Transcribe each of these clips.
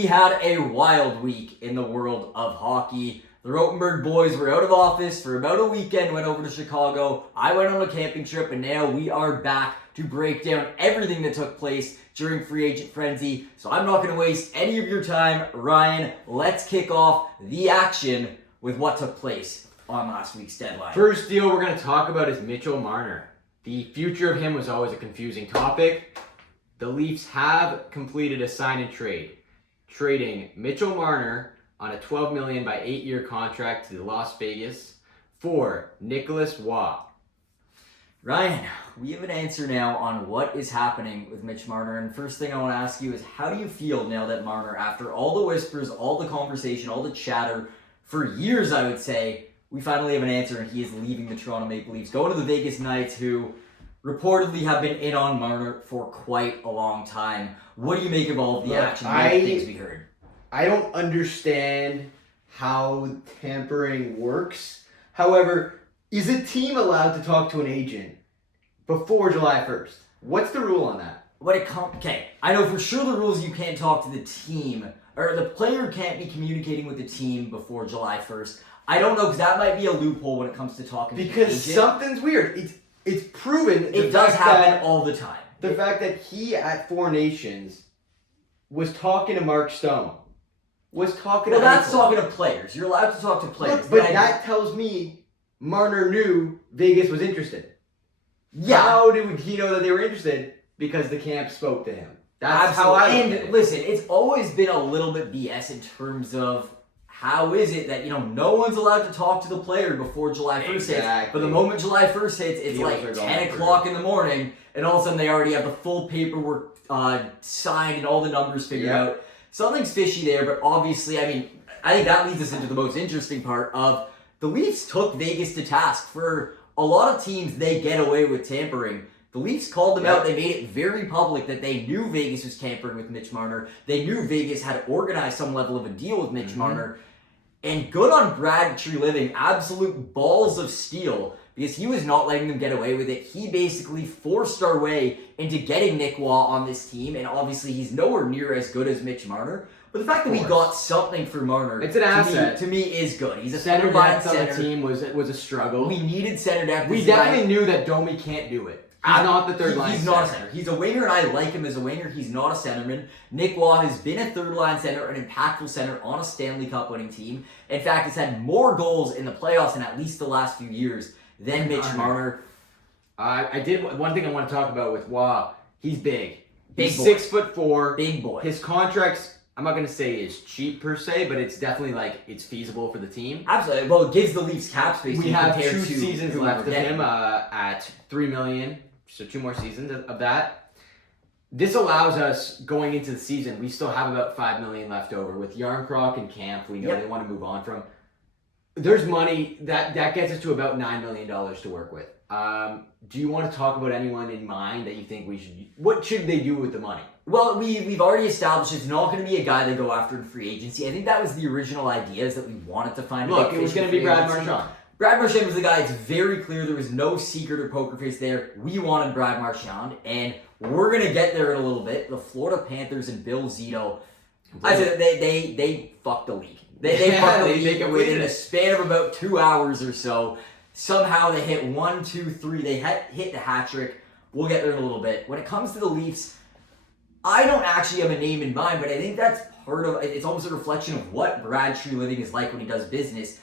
we had a wild week in the world of hockey. The Rotenberg boys were out of office for about a weekend, went over to Chicago. I went on a camping trip, and now we are back to break down everything that took place during free agent frenzy. So I'm not going to waste any of your time. Ryan, let's kick off the action with what took place on last week's deadline. First deal we're going to talk about is Mitchell Marner. The future of him was always a confusing topic. The Leafs have completed a sign and trade, trading Mitchell Marner on a $12 million by 8-year contract to Las Vegas for Nikolaj Ehlers. Ryan, we have an answer now on what is happening with Mitch Marner. And first thing I want to ask you is, how do you feel now that Marner, after all the whispers, all the conversation, all the chatter, for years I would say, we finally have an answer and he is leaving the Toronto Maple Leafs, going to the Vegas Knights, who reportedly have been in on Marner for quite a long time. What do you make of all of the action and things we heard? I don't understand how tampering works. However, is a team allowed to talk to an agent before July 1st? What's the rule on that? Okay, I know for sure the rule is you can't talk to the team, or the player can't be communicating with the team before July 1st. I don't know, because that might be a loophole when it comes to talking to the agent. Because something's weird. It's proven. It does happen all the time. The fact that he at Four Nations was talking to Mark Stone. Well, that's talking to players. You're allowed to talk to players. Look, but that tells me Marner knew Vegas was interested. Yeah. How did he know that they were interested? Because the camp spoke to him. That's how I look at it. Listen, it's always been a little bit BS in terms of how is it that, no one's allowed to talk to the player before July 1st hits. But the moment July 1st hits, it's like 10 o'clock in the morning, and all of a sudden they already have the full paperwork signed and all the numbers figured out. Something's fishy there, but obviously, I think that leads us into the most interesting part of the Leafs took Vegas to task. For a lot of teams, they get away with tampering. The Leafs called them out. They made it very public that they knew Vegas was tampering with Mitch Marner. They knew Vegas had organized some level of a deal with Mitch Marner. And good on Brad Treliving, absolute balls of steel, because he was not letting them get away with it. He basically forced our way into getting Nick Waugh on this team, and obviously he's nowhere near as good as Mitch Marner. But the fact that we got something for Marner, it's an asset. To me is good. He's a center depth on the team was a struggle. We needed center depth. We definitely knew that Domi can't do it. He's not the third line. He's not a center. He's a winger, and I like him as a winger. He's not a centerman. Nick Waugh has been a third line center, an impactful center on a Stanley Cup winning team. In fact, he's had more goals in the playoffs in at least the last few years than Mitch Marner. One thing I want to talk about with Waugh. He's big. He's boy. 6'4". Big boy. His contract's, I'm not going to say is cheap per se, but it's definitely it's feasible for the team. Absolutely. Well, it gives the Leafs cap space. We have 2 seasons left of him at $3 million. So 2 more seasons of that. This allows us, going into the season, we still have about $5 million left over. With Yarncroc and Camp, we know they want to move on from. There's money, that gets us to about $9 million to work with. Do you want to talk about anyone in mind that you think what should they do with the money? Well, we've already established it's not going to be a guy they go after in free agency. I think that was the original idea, is that we wanted to find Look, it was going to be Brad Marchand. Brad Marchand was the guy. It's very clear there was no secret or poker face there. We wanted Brad Marchand, and we're going to get there in a little bit. The Florida Panthers and Bill Zito, I said they fucked the league. They fucked the league within a span of about 2 hours or so. Somehow they hit 1, 2, 3. They hit the hat trick. We'll get there in a little bit. When it comes to the Leafs, I don't actually have a name in mind, but I think that's part of it's almost a reflection of what Brad Treliving is like when he does business.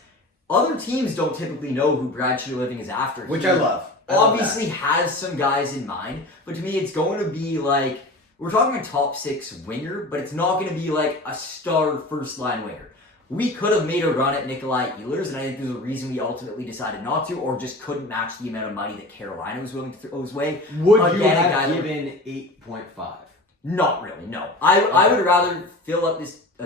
Other teams don't typically know who Brad Treliving is after. Which I love. Obviously has some guys in mind, but to me it's going to be we're talking a top 6 winger, but it's not going to be like a star first line winger. We could have made a run at Nikolaj Ehlers, and I think there's a reason we ultimately decided not to, or just couldn't match the amount of money that Carolina was willing to throw his way. Would you have given 8.5? Not really, no. I would rather fill up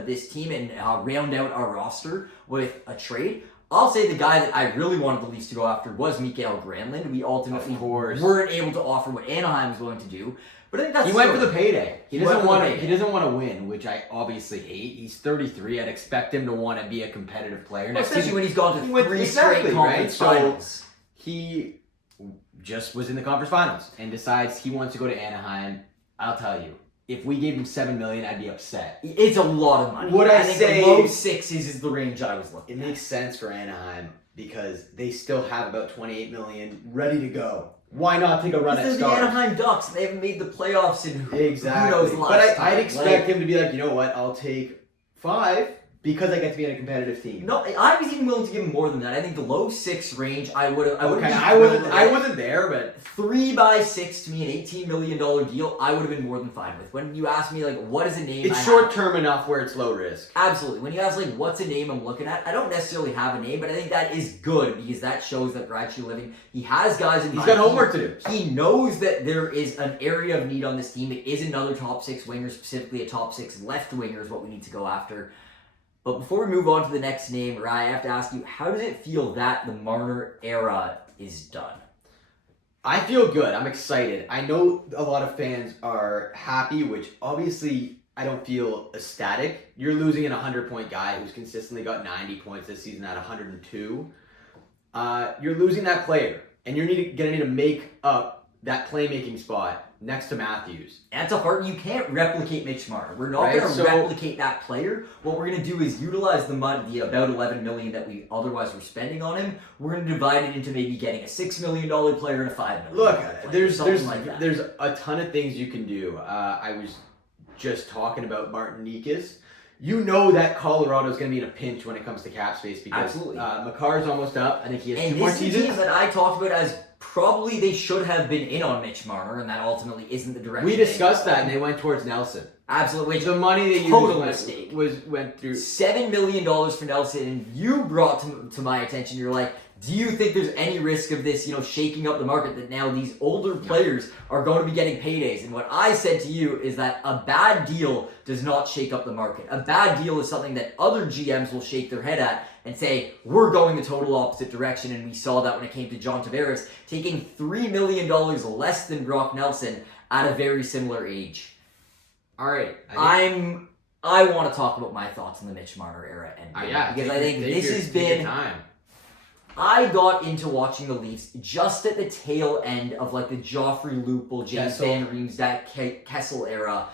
this team and round out our roster with a trade. I'll say the guy that I really wanted the Leafs to go after was Mikael Granlund. We ultimately weren't able to offer what Anaheim was willing to do. But I think that's he went for the payday. He doesn't want to win, which I obviously hate. He's 33. I'd expect him to want to be a competitive player. Well, especially when he's gone to 3 straight conference finals. So he just was in the conference finals and decides he wants to go to Anaheim. I'll tell you, if we gave him $7 million, I'd be upset. It's a lot of money. Would I think say the low sixes is the range I was looking It at. makes sense for Anaheim because they still have about $28 million ready to go. Why not take a run at They're Stars? the Anaheim Ducks. They haven't made the playoffs in who knows the last But time. I'd expect him to be like, you know what? I'll take 5 because I get to be on a competitive team. No, I was even willing to give him more than that. I think the low 6 range, I wasn't there, but 3 by 6 to me, an $18 million deal, I would have been more than fine with. When you ask me, like, what is a name? it's short term enough where it's low risk. Absolutely. When you ask, like, what's a name I'm looking at, I don't necessarily have a name, but I think that is good because that shows that we're actually living. He has guys in He's got homework to do. He knows that there is an area of need on this team. It is another top 6 winger, specifically a top 6 left winger is what we need to go after. But before we move on to the next name, Ryan, I have to ask you, how does it feel that the Marner era is done? I feel good. I'm excited. I know a lot of fans are happy, which obviously I don't feel ecstatic. You're losing an 100-point guy who's consistently got 90 points this season at 102. You're losing that player, and you're going to need to make up that playmaking spot next to Matthews. That's a hard. You can't replicate Mitch Marner. We're not going to replicate that player. What we're going to do is utilize the about $11 million that we otherwise were spending on him. We're going to divide it into maybe getting a $6 million player and a $5 million Look, there's a ton of things you can do. I was just talking about Martin Nikas. You know that Colorado's going to be in a pinch when it comes to cap space because Makar's almost up. I think he has 2 more seasons. And this is a team that I talked about as probably they should have been in on Mitch Marner, and that ultimately isn't the direction. We discussed that, and they went towards Nelson. Absolutely. The money they used went through $7 million for Nelson, and you brought to my attention. You're like, do you think there's any risk of this, shaking up the market that now these older players are going to be getting paydays? And what I said to you is that a bad deal does not shake up the market. A bad deal is something that other GMs will shake their head at and say, we're going the total opposite direction. And we saw that when it came to John Tavares, taking $3 million less than Brock Nelson at a very similar age. All right. I want to talk about my thoughts on the Mitch Marner era. Because I think this has been... I got into watching the Leafs just at the tail end of like the Joffrey Lupul, James Van Riemsdyk, Kessel era.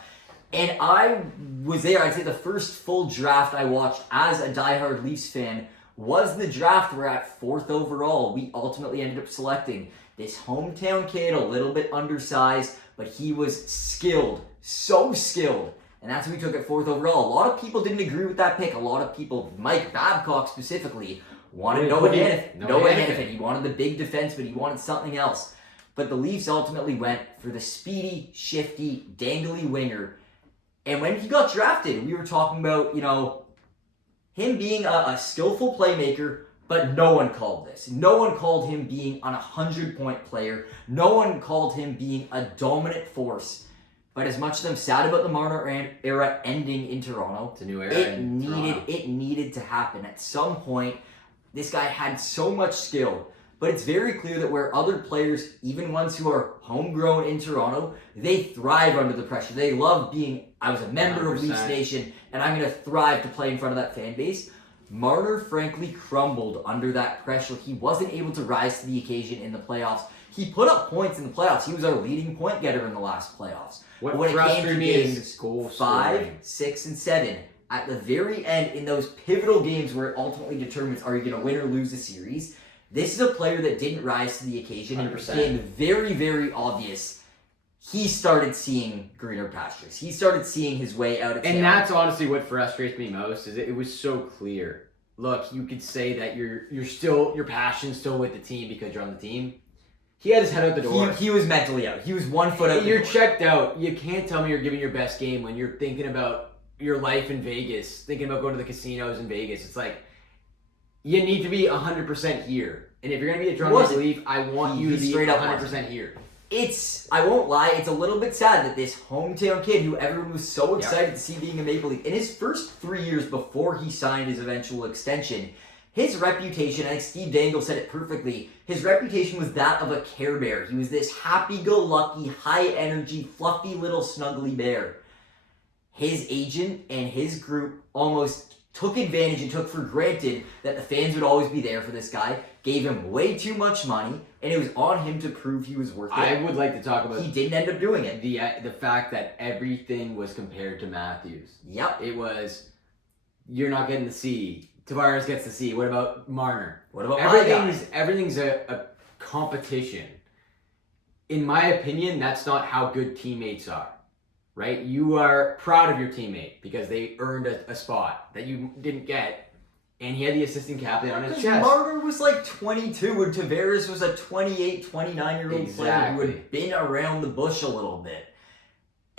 And I was there. I'd say the first full draft I watched as a diehard Leafs fan was the draft where at 4th overall, we ultimately ended up selecting this hometown kid, a little bit undersized, but he was skilled, so skilled. And that's who we took at 4th overall. A lot of people didn't agree with that pick. A lot of people, Mike Babcock specifically, wanted Noah Hannafin. He wanted the big defense, but he wanted something else. But the Leafs ultimately went for the speedy, shifty, dangly winger. And when he got drafted, we were talking about, him being a skillful playmaker, but no one called this. No one called him being an 100-point player. No one called him being a dominant force. But as much as I'm sad about the Marner era ending in Toronto, it's a new era. It needed to happen. At some point, this guy had so much skill, but it's very clear that where other players, even ones who are homegrown in Toronto, they thrive under the pressure. They love being, I was a member 100%. Of Leafs Nation, and I'm going to thrive to play in front of that fan base. Marner frankly crumbled under that pressure. He wasn't able to rise to the occasion in the playoffs. He put up points in the playoffs. He was our leading point getter in the last playoffs. When it came to games goal 5, 6, and 7, at the very end, in those pivotal games where it ultimately determines are you going to win or lose the series, this is a player that didn't rise to the occasion. 100%. And it became very, very obvious. He started seeing greener pastures. He started seeing his way out of town. And that's honestly what frustrates me most, is it was so clear. Look, you could say that your passion's still with the team because you're on the team. He had his head out the door. He was mentally out. He was 1 foot out the door. You're checked out. You can't tell me you're giving your best game when you're thinking about your life in Vegas, thinking about going to the casinos in Vegas. It's like, you need to be 100% here. And if you're going to be a Toronto Leaf, I want you to be 100% here. I won't lie, it's a little bit sad that this hometown kid who everyone was so excited to see being a Maple Leaf, in his first 3 years before he signed his eventual extension, his reputation, I think Steve Dangle said it perfectly, his reputation was that of a Care Bear. He was this happy-go-lucky, high-energy, fluffy little snuggly bear. His agent and his group almost took advantage and took for granted that the fans would always be there for this guy, gave him way too much money, and it was on him to prove he was worth it. I would like to talk about... He didn't end up doing it. The fact that everything was compared to Matthews. Yep. It was, you're not getting the C. Tavares gets the C. What about Marner? What about my guy? Everything's a competition. In my opinion, that's not how good teammates are. Right? You are proud of your teammate because they earned a spot that you didn't get, and he had the assistant captain on his chest. Marner was like 22 and Tavares was a 28, 29-year-old player who had been around the bush a little bit.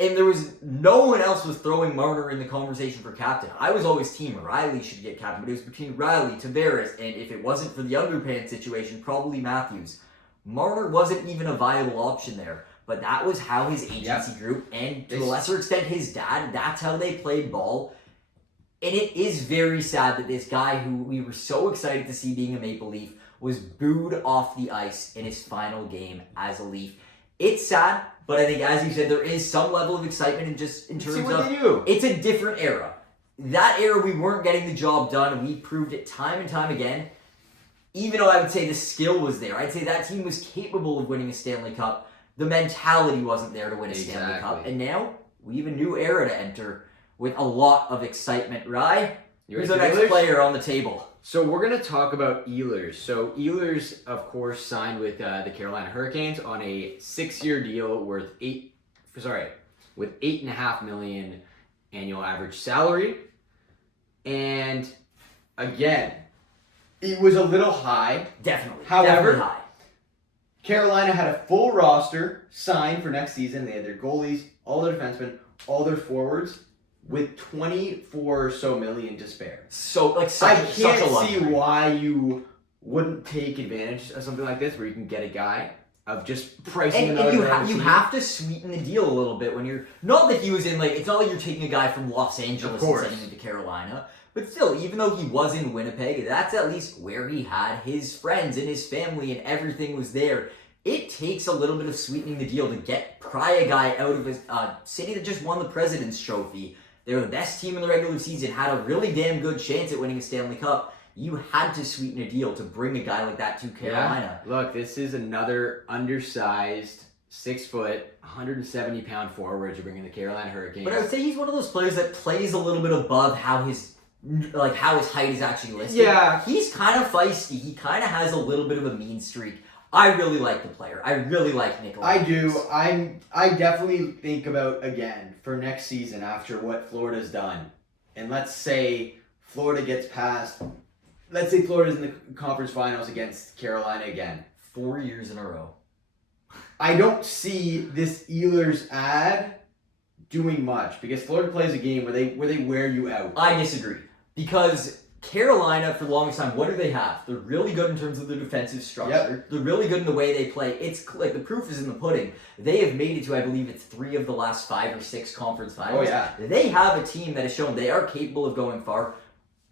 And there was no one else was throwing Marner in the conversation for captain. I was always team Riley should get captain, but it was between Riley, Tavares, and if it wasn't for the underpants situation, probably Matthews. Marner wasn't even a viable option there. But that was how his agency grew, and to a lesser extent his dad, that's how they played ball. And it is very sad that this guy who we were so excited to see being a Maple Leaf was booed off the ice in his final game as a Leaf. It's sad, but I think, as you said, there is some level of excitement in terms of it's a different era. That era, we weren't getting the job done. We proved it time and time again. Even though I would say the skill was there, I'd say that team was capable of winning a Stanley Cup. The mentality wasn't there to win a Stanley Cup. And now, we have a new era to enter with a lot of excitement. Rye, who's the next player on the table? So we're going to talk about Ehlers. So Ehlers, of course, signed with the Carolina Hurricanes on a 6-year deal with $8.5 million annual average salary. And again, it was a little high. Definitely. However, definitely high. Carolina had a full roster signed for next season. They had their goalies, all their defensemen, all their forwards, with 24 or so million to spare. So, I can't see why you wouldn't take advantage of something like this, where you can get a guy of just pricing and you have to sweeten the deal a little bit when you're not that he was in it's not like you're taking a guy from Los Angeles and sending him to Carolina. But still, even though he was in Winnipeg, that's at least where he had his friends and his family and everything was there. It takes a little bit of sweetening the deal to pry a guy out of a city that just won the President's Trophy. They were the best team in the regular season, had a really damn good chance at winning a Stanley Cup. You had to sweeten a deal to bring a guy like that to Carolina. Yeah. Look, this is another undersized, 6 foot, 170-pound forward you're bringing the Carolina Hurricanes. But I would say he's one of those players that plays a little bit above how his height is actually listed. Yeah. He's kind of feisty. He kind of has a little bit of a mean streak. I really like the player. I really like Nikolaj. I do. I definitely think about, again, for next season after what Florida's done. And let's say Florida gets past. Let's say Florida's in the conference finals against Carolina again. 4 years in a row. I don't see this Ehlers ad doing much because Florida plays a game where they wear you out. I disagree. Because Carolina, for the longest time, what do they have? They're really good in terms of their defensive structure. Yep. They're really good in the way they play. It's like the proof is in the pudding. They have made it to, I believe it's 3 of the last 5 or 6 conference finals. Oh, yeah. They have a team that has shown they are capable of going far.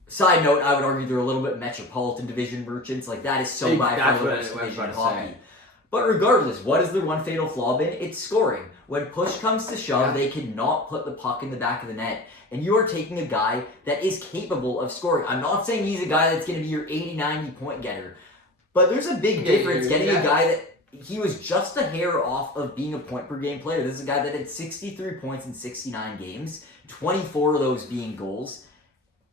Side note, I would argue they're a little bit Metropolitan Division merchants. That is so by far the worst division in hockey. But regardless, what has their one fatal flaw been? It's scoring. When push comes to shove, they cannot put the puck in the back of the net. And you are taking a guy that is capable of scoring. I'm not saying he's a guy that's going to be your 80, 90 point getter. But there's a big difference getting a guy that he was just a hair off of being a point per game player. This is a guy that had 63 points in 69 games, 24 of those being goals.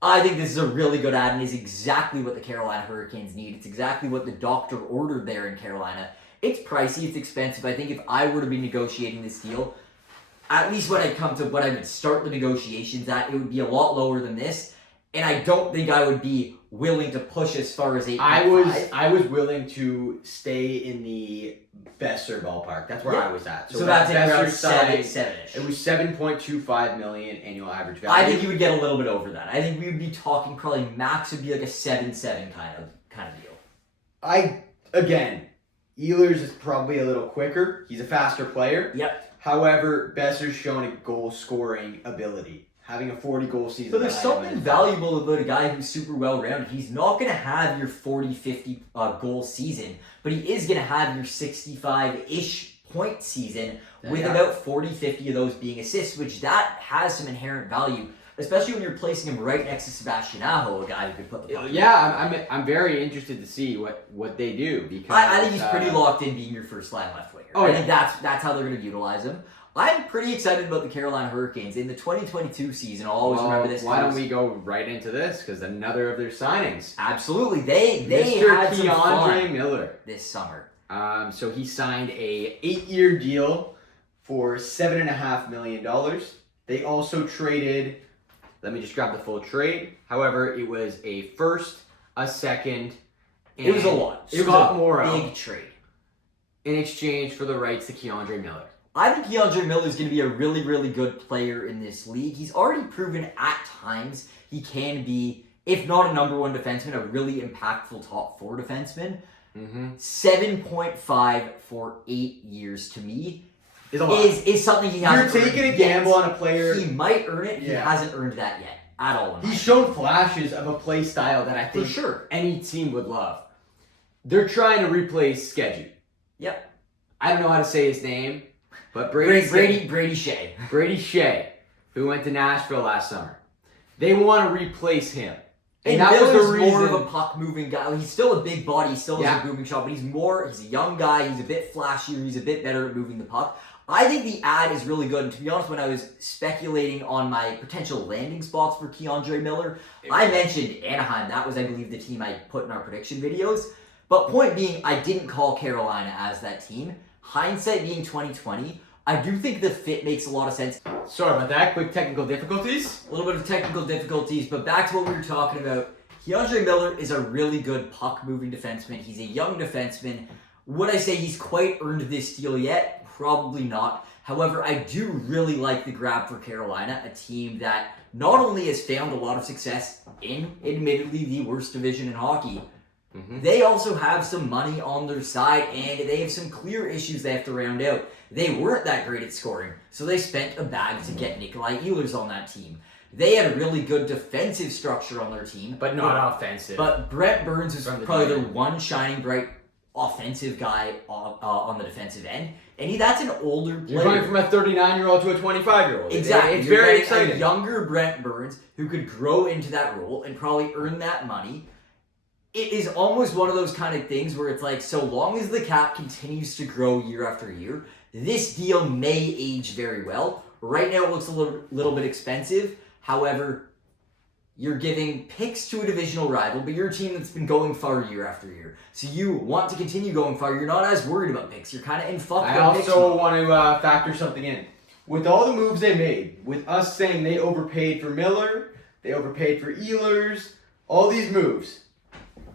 I think this is a really good ad and is exactly what the Carolina Hurricanes need. It's exactly what the doctor ordered there in Carolina. It's pricey, it's expensive. I think if I were to be negotiating this deal, at least when I come to what I would start the negotiations at, it would be a lot lower than this. And I don't think I would be willing to push as far as 8.5. I was willing to stay in the Besser ballpark. That's where I was at. So that's around 7-ish. It was $7.25 million annual average value. I think you would get a little bit over that. I think we would be talking probably max would be like a 7-7 kind of deal. Again, Ehlers is probably a little quicker. He's a faster player. Yep. However, Besser's shown a goal-scoring ability. Having a 40-goal season. But there's something valuable about a guy who's super well-rounded. He's not going to have your 40, 50 goal season, but he is going to have your 65-ish point season with about 40, 50 of those being assists, which that has some inherent value. especially when you're placing him right next to Sebastian Aho, a guy who could put the puck in. Yeah, I'm very interested to see what they do because I think he's pretty locked in being your first line left winger. I think that's how they're going to utilize him. I'm pretty excited about the Carolina Hurricanes in the 2022 season. I'll always remember this. Why don't we go right into this? Because another of their signings. Absolutely, they Mr. had some fun Miller this summer. So he signed a 8-year deal for $7.5 million. They also traded. Let me just grab the full trade. However, it was a first, a second. And It was a lot. It Scott was a Morrow big trade in exchange for the rights to Keandre Miller. I think Keandre Miller is going to be a really, really good player in this league. He's already proven at times he can be, if not a number one defenseman, a really impactful top 4 defenseman. 7.5 for 8 years to me is something he hasn't You're taking a gamble on a player. He might earn it. He hasn't earned that yet at all. He's shown flashes of a play style that I think any team would love. They're trying to replace Skeggy. Yep. I don't know how to say his name. But Brady Shea. Brady Shea, who went to Nashville last summer. They want to replace him. And that was the reason. More of a puck-moving guy. He's still a big body. He still has a moving shot. But he's a young guy. He's a bit flashier. He's a bit better at moving the puck. I think the ad is really good. And to be honest, when I was speculating on my potential landing spots for Keandre Miller, I mentioned Anaheim. That was, I believe, the team I put in our prediction videos. But point being, I didn't call Carolina as that team. Hindsight being 2020, I do think the fit makes a lot of sense. Sorry about that. Quick technical difficulties. A little bit of technical difficulties, but back to what we were talking about. Keandre Miller is a really good puck-moving defenseman. He's a young defenseman. Would I say he's quite earned this deal yet? Probably not. However, I do really like the grab for Carolina, a team that not only has found a lot of success in, admittedly, the worst division in hockey, they also have some money on their side, and they have some clear issues they have to round out. They weren't that great at scoring, so they spent a bag to get Nikolaj Ehlers on that team. They had a really good defensive structure on their team. But not offensive. But Brent Burns is probably their one shining bright offensive guy on the defensive end. And that's an older player. You're going from a 39-year-old to a 25-year-old. Exactly. It's very exciting. A younger Brent Burns who could grow into that role and probably earn that money. It is almost one of those kind of things where it's like, so long as the cap continues to grow year after year, this deal may age very well. Right now it looks a little bit expensive. However, you're giving picks to a divisional rival, but you're a team that's been going far year after year. So you want to continue going far. You're not as worried about picks. You're kind of in fuck. I also want to factor something in. With all the moves they made, with us saying they overpaid for Miller, they overpaid for Ehlers, all these moves,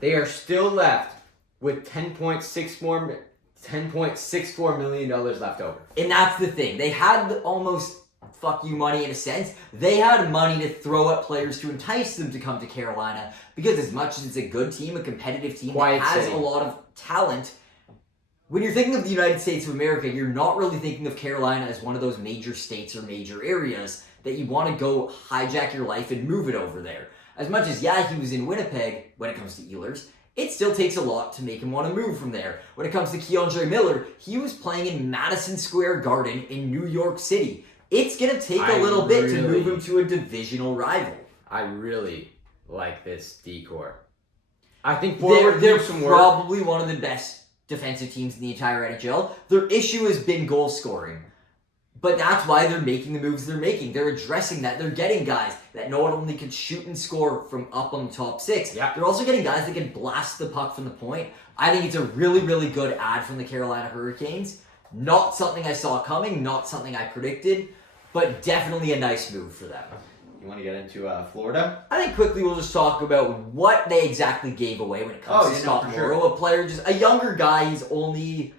they are still left with $10.64 million left over. And that's the thing. They had almost fuck you money in a sense. They had money to throw at players to entice them to come to Carolina because as much as it's a good team, a competitive team that has a lot of talent, when you're thinking of the United States of America, you're not really thinking of Carolina as one of those major states or major areas that you want to go hijack your life and move it over there. As much as, he was in Winnipeg when it comes to Ehlers, it still takes a lot to make him want to move from there. When it comes to Keandre Miller, he was playing in Madison Square Garden in New York City. It's going to take a little bit to move him to a divisional rival. I really like this decor. I think they're probably one of the best defensive teams in the entire NHL. Their issue has been goal scoring. But that's why they're making the moves they're making. They're addressing that. They're getting guys that not only can shoot and score from up on the top six, they're also getting guys that can blast the puck from the point. I think it's a really, really good ad from the Carolina Hurricanes. Not something I saw coming, not something I predicted, but definitely a nice move for them. You want to get into Florida? I think quickly we'll just talk about what they exactly gave away when it comes to Scott Morrow, a player, just a younger guy. He's only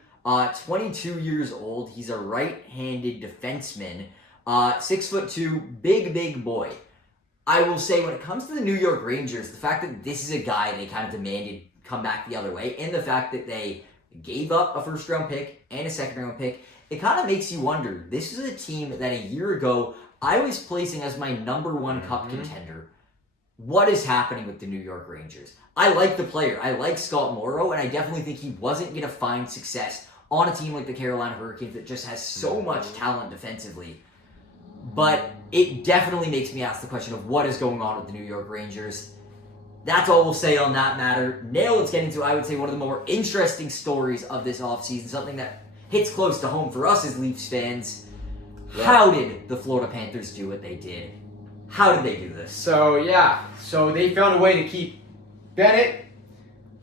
22 years old. He's a right-handed defenseman. 6'2", big boy. I will say when it comes to the New York Rangers, the fact that this is a guy they kind of demanded come back the other way, and the fact that they gave up a first-round pick and a second-round pick, it kind of makes you wonder. This is a team that a year ago I was placing as my number one cup contender. What is happening with the New York Rangers? I like the player. I like Scott Morrow, and I definitely think he wasn't going to find success on a team like the Carolina Hurricanes that just has so much talent defensively. but it definitely makes me ask the question of what is going on with the New York Rangers. That's all we'll say on that matter. Now let's get into, I would say, one of the more interesting stories of this offseason, something that hits close to home for us as Leafs fans. Yeah. How did the Florida Panthers do what they did? How did they do this? So they found a way to keep Bennett.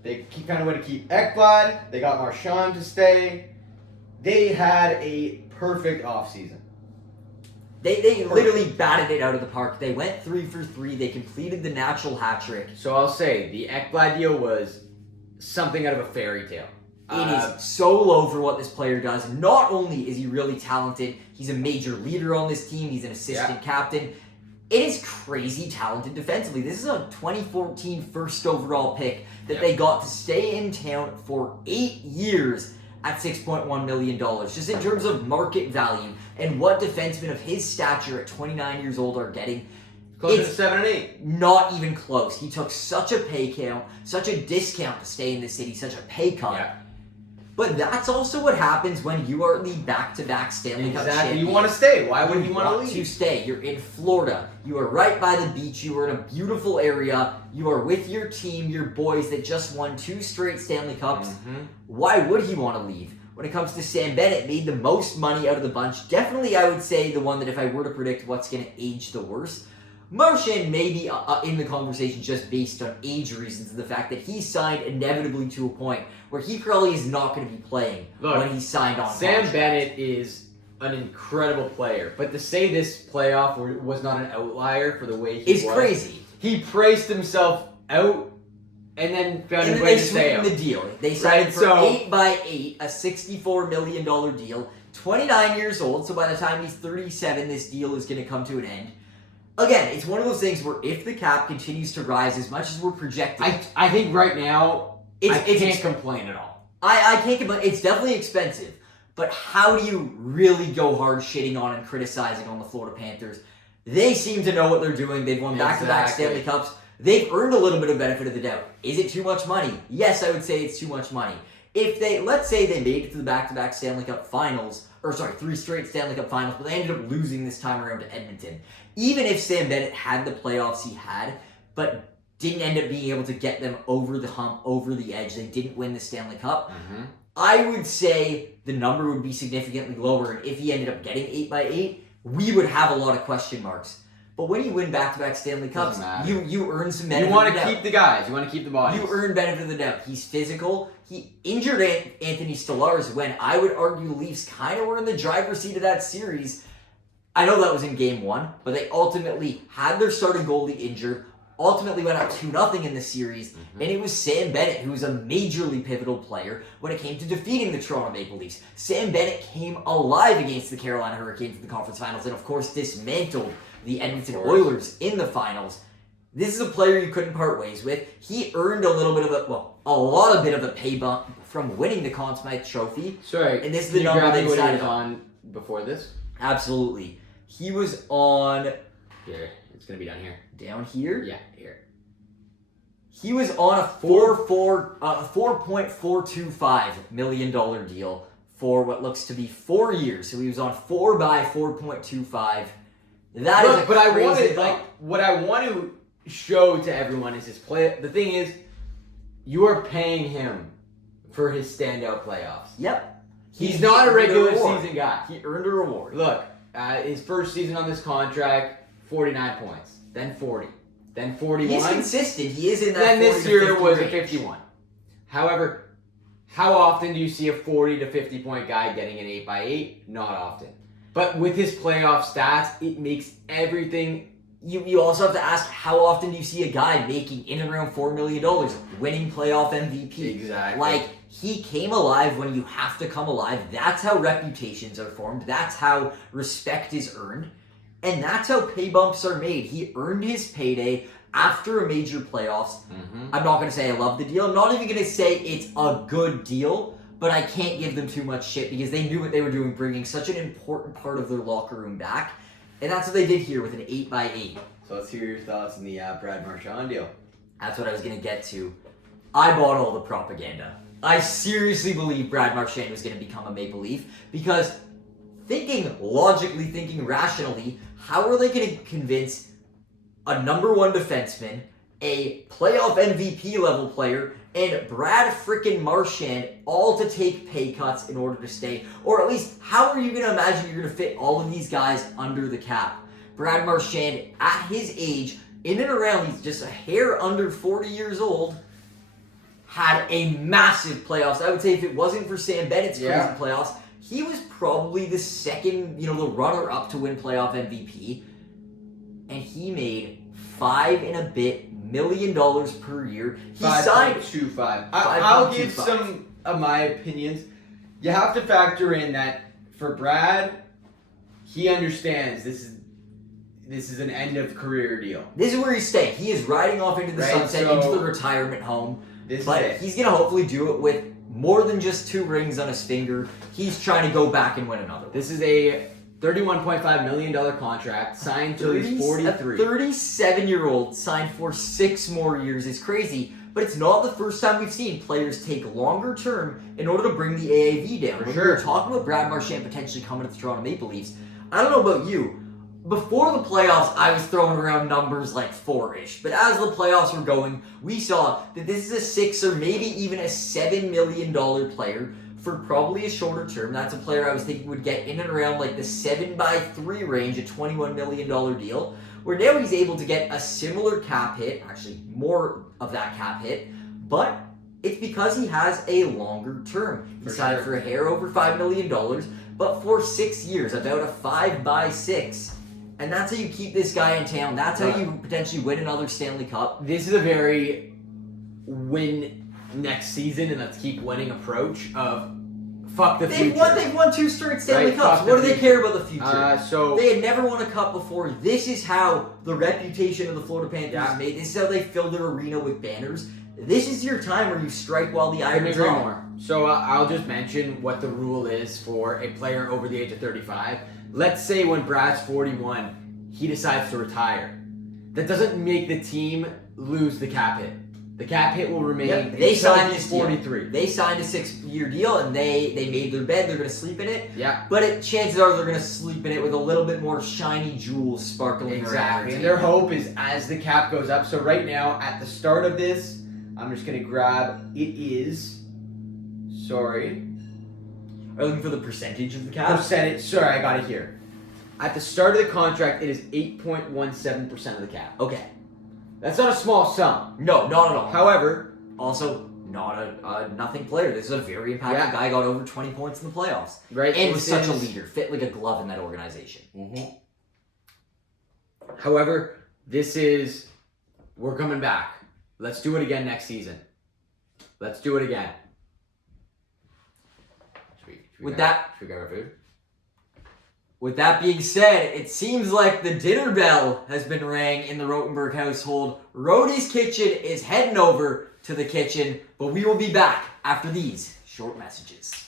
They found a way to keep Ekblad. They got Marchand to stay. They had a perfect offseason. They literally batted it out of the park. They went 3 for 3. They completed the natural hat trick. So I'll say, the Ekblad deal was something out of a fairy tale. It is so low for what this player does. Not only is he really talented, he's a major leader on this team. He's an assistant captain. It is crazy talented defensively. This is a 2014 first overall pick that they got to stay in town for 8 years at $6.1 million. Just in terms of market value and what defensemen of his stature at 29 years old are getting. Closer to 7 and 8. Not even close. He took such a pay count, such a discount to stay in the city, such a pay cut. Yeah. But that's also what happens when you are the back-to-back Stanley Cup champion. You want to stay. Why would you want to leave? To stay. You're in Florida. You are right by the beach. You are in a beautiful area. You are with your team, your boys that just won 2 straight Stanley Cups. Mm-hmm. Why would he want to leave? When it comes to Sam Bennett, made the most money out of the bunch. Definitely, I would say, the one that if I were to predict what's going to age the worst, Marchand may be in the conversation just based on age reasons and the fact that he signed inevitably to a point where he probably is not going to be playing when he signed on. Sam Bennett is an incredible player, but to say this playoff was not an outlier for the way he was is crazy. He priced himself out and then found a way to stay out. The deal. They signed for 8x8, a $64 million deal. 29 years old, so by the time he's 37, this deal is going to come to an end. Again, it's one of those things where if the cap continues to rise as much as we're projecting... I think right now, I can't complain at all. I can't complain. It's definitely expensive. But how do you really go hard shitting on and criticizing on the Florida Panthers? They seem to know what they're doing. They've won back-to-back Stanley Cups. They've earned a little bit of benefit of the doubt. Is it too much money? Yes, I would say it's too much money. If they, let's say they made it to the back-to-back Stanley Cup finals, 3 straight Stanley Cup finals, but they ended up losing this time around to Edmonton. Even if Sam Bennett had the playoffs he had, but didn't end up being able to get them over the hump, over the edge, they didn't win the Stanley Cup, I would say the number would be significantly lower. And if he ended up getting 8x8, we would have a lot of question marks. But when you win back-to-back Stanley Cups, you earn some benefit. You want to keep the guys. You want to keep the bodies. You earn benefit of the doubt. He's physical. He injured Anthony Stolarz when I would argue the Leafs kind of were in the driver's seat of that series. I know that was in Game 1, but they ultimately had their starting goalie injured, ultimately went up 2-0 in the series, and it was Sam Bennett who was a majorly pivotal player when it came to defeating the Toronto Maple Leafs. Sam Bennett came alive against the Carolina Hurricanes in the conference finals and, of course, dismantled the Edmonton Oilers in the finals. This is a player you couldn't part ways with. He earned a lot of a pay bump from winning the Conn Smythe Trophy. Sorry, and this is the number they decided on before this? Absolutely. He was on... Here, it's going to be down here. Down here? Yeah, here. He was on a $4.425 million deal for what looks to be 4 years. So he was on 4 by 4.25. What I want to show to everyone is his play. The thing is, you are paying him for his standout playoffs. Yep. He's not a regular season guy. He earned a reward. Look, his first season on this contract, 49 points, then 40, then 41. He's consistent. He is in that. Then this year was a 51. However, how often do you see a 40 to 50 point guy getting an 8x8? Not often. But with his playoff stats, it makes everything. You also have to ask, how often do you see a guy making in and around $4 million, winning playoff MVP? Exactly. He came alive when you have to come alive. That's how reputations are formed. That's how respect is earned. And that's how pay bumps are made. He earned his payday after a major playoffs. I'm not going to say I love the deal. I'm not even going to say it's a good deal, but I can't give them too much shit because they knew what they were doing, bringing such an important part of their locker room back. And that's what they did here with an 8x8. So let's hear your thoughts on the Brad Marchand deal. That's what I was going to get to. I bought all the propaganda. I seriously believe Brad Marchand was going to become a Maple Leaf because thinking logically, thinking rationally, how are they going to convince a number one defenseman, a playoff MVP level player, and Brad frickin' Marchand all to take pay cuts in order to stay? Or at least, how are you going to imagine you're going to fit all of these guys under the cap? Brad Marchand, at his age, in and around, he's just a hair under 40 years old, had a massive playoffs. I would say if it wasn't for Sam Bennett's crazy playoffs, he was probably the second, the runner-up to win playoff MVP. And he made $5 and a bit million per year. He signed 5.25. I'll give some of my opinions. You have to factor in that for Brad, he understands this is an end of career deal. This is where he's staying. He is riding off into the sunset, into the retirement home. But he's going to hopefully do it with more than just 2 rings on his finger. He's trying to go back and win another one. This is a $31.5 million contract signed till he's 43. A 37-year-old signed for 6 more years is crazy, but it's not the first time we've seen players take longer term in order to bring the AAV down. When we were talking about Brad Marchand potentially coming to the Toronto Maple Leafs, I don't know about you. Before the playoffs, I was throwing around numbers like 4-ish. But as the playoffs were going, we saw that this is a 6 or maybe even a $7 million player for probably a shorter term. That's a player I was thinking would get in and around like the 7x3 range, a $21 million deal. Where now he's able to get a similar cap hit, actually more of that cap hit, but it's because he has a longer term. He signed for a hair over $5 million, but for 6 years, about a 5x6. And that's how you keep this guy in town. That's how you potentially win another Stanley Cup. This is a very win next season and let's keep winning approach of fuck the future. They've won 2 straight Stanley Cups. What do they care about the future? So they had never won a cup before. This is how the reputation of the Florida Panthers is made. This is how they fill their arena with banners. This is your time where you strike while the iron's hot. So I'll just mention what the rule is for a player over the age of 35. Let's say when Brad's 41, he decides to retire. That doesn't make the team lose the cap hit. The cap hit will remain. They signed this 43. Deal. They signed a 6-year deal and they made their bed. They're going to sleep in it. Yeah. But chances are they're going to sleep in it with a little bit more shiny jewels sparkling around. And their hope is as the cap goes up. So right now, at the start of this, I'm just going to grab. It is. Sorry. Are you looking for the percentage of the cap? Percentage. Sorry, I got it here. At the start of the contract, it is 8.17% of the cap. Okay. That's not a small sum. No, not at all. However, also not a nothing player. This is a very impactful guy. Got over 20 points in the playoffs. Right. And was such a leader. Fit like a glove in that organization. Mm-hmm. However, we're coming back. Let's do it again next season. Let's do it again. With that being said, it seems like the dinner bell has been rang in the Rotenberg household. Rotie's Kitchen is heading over to the kitchen, but we will be back after these short messages.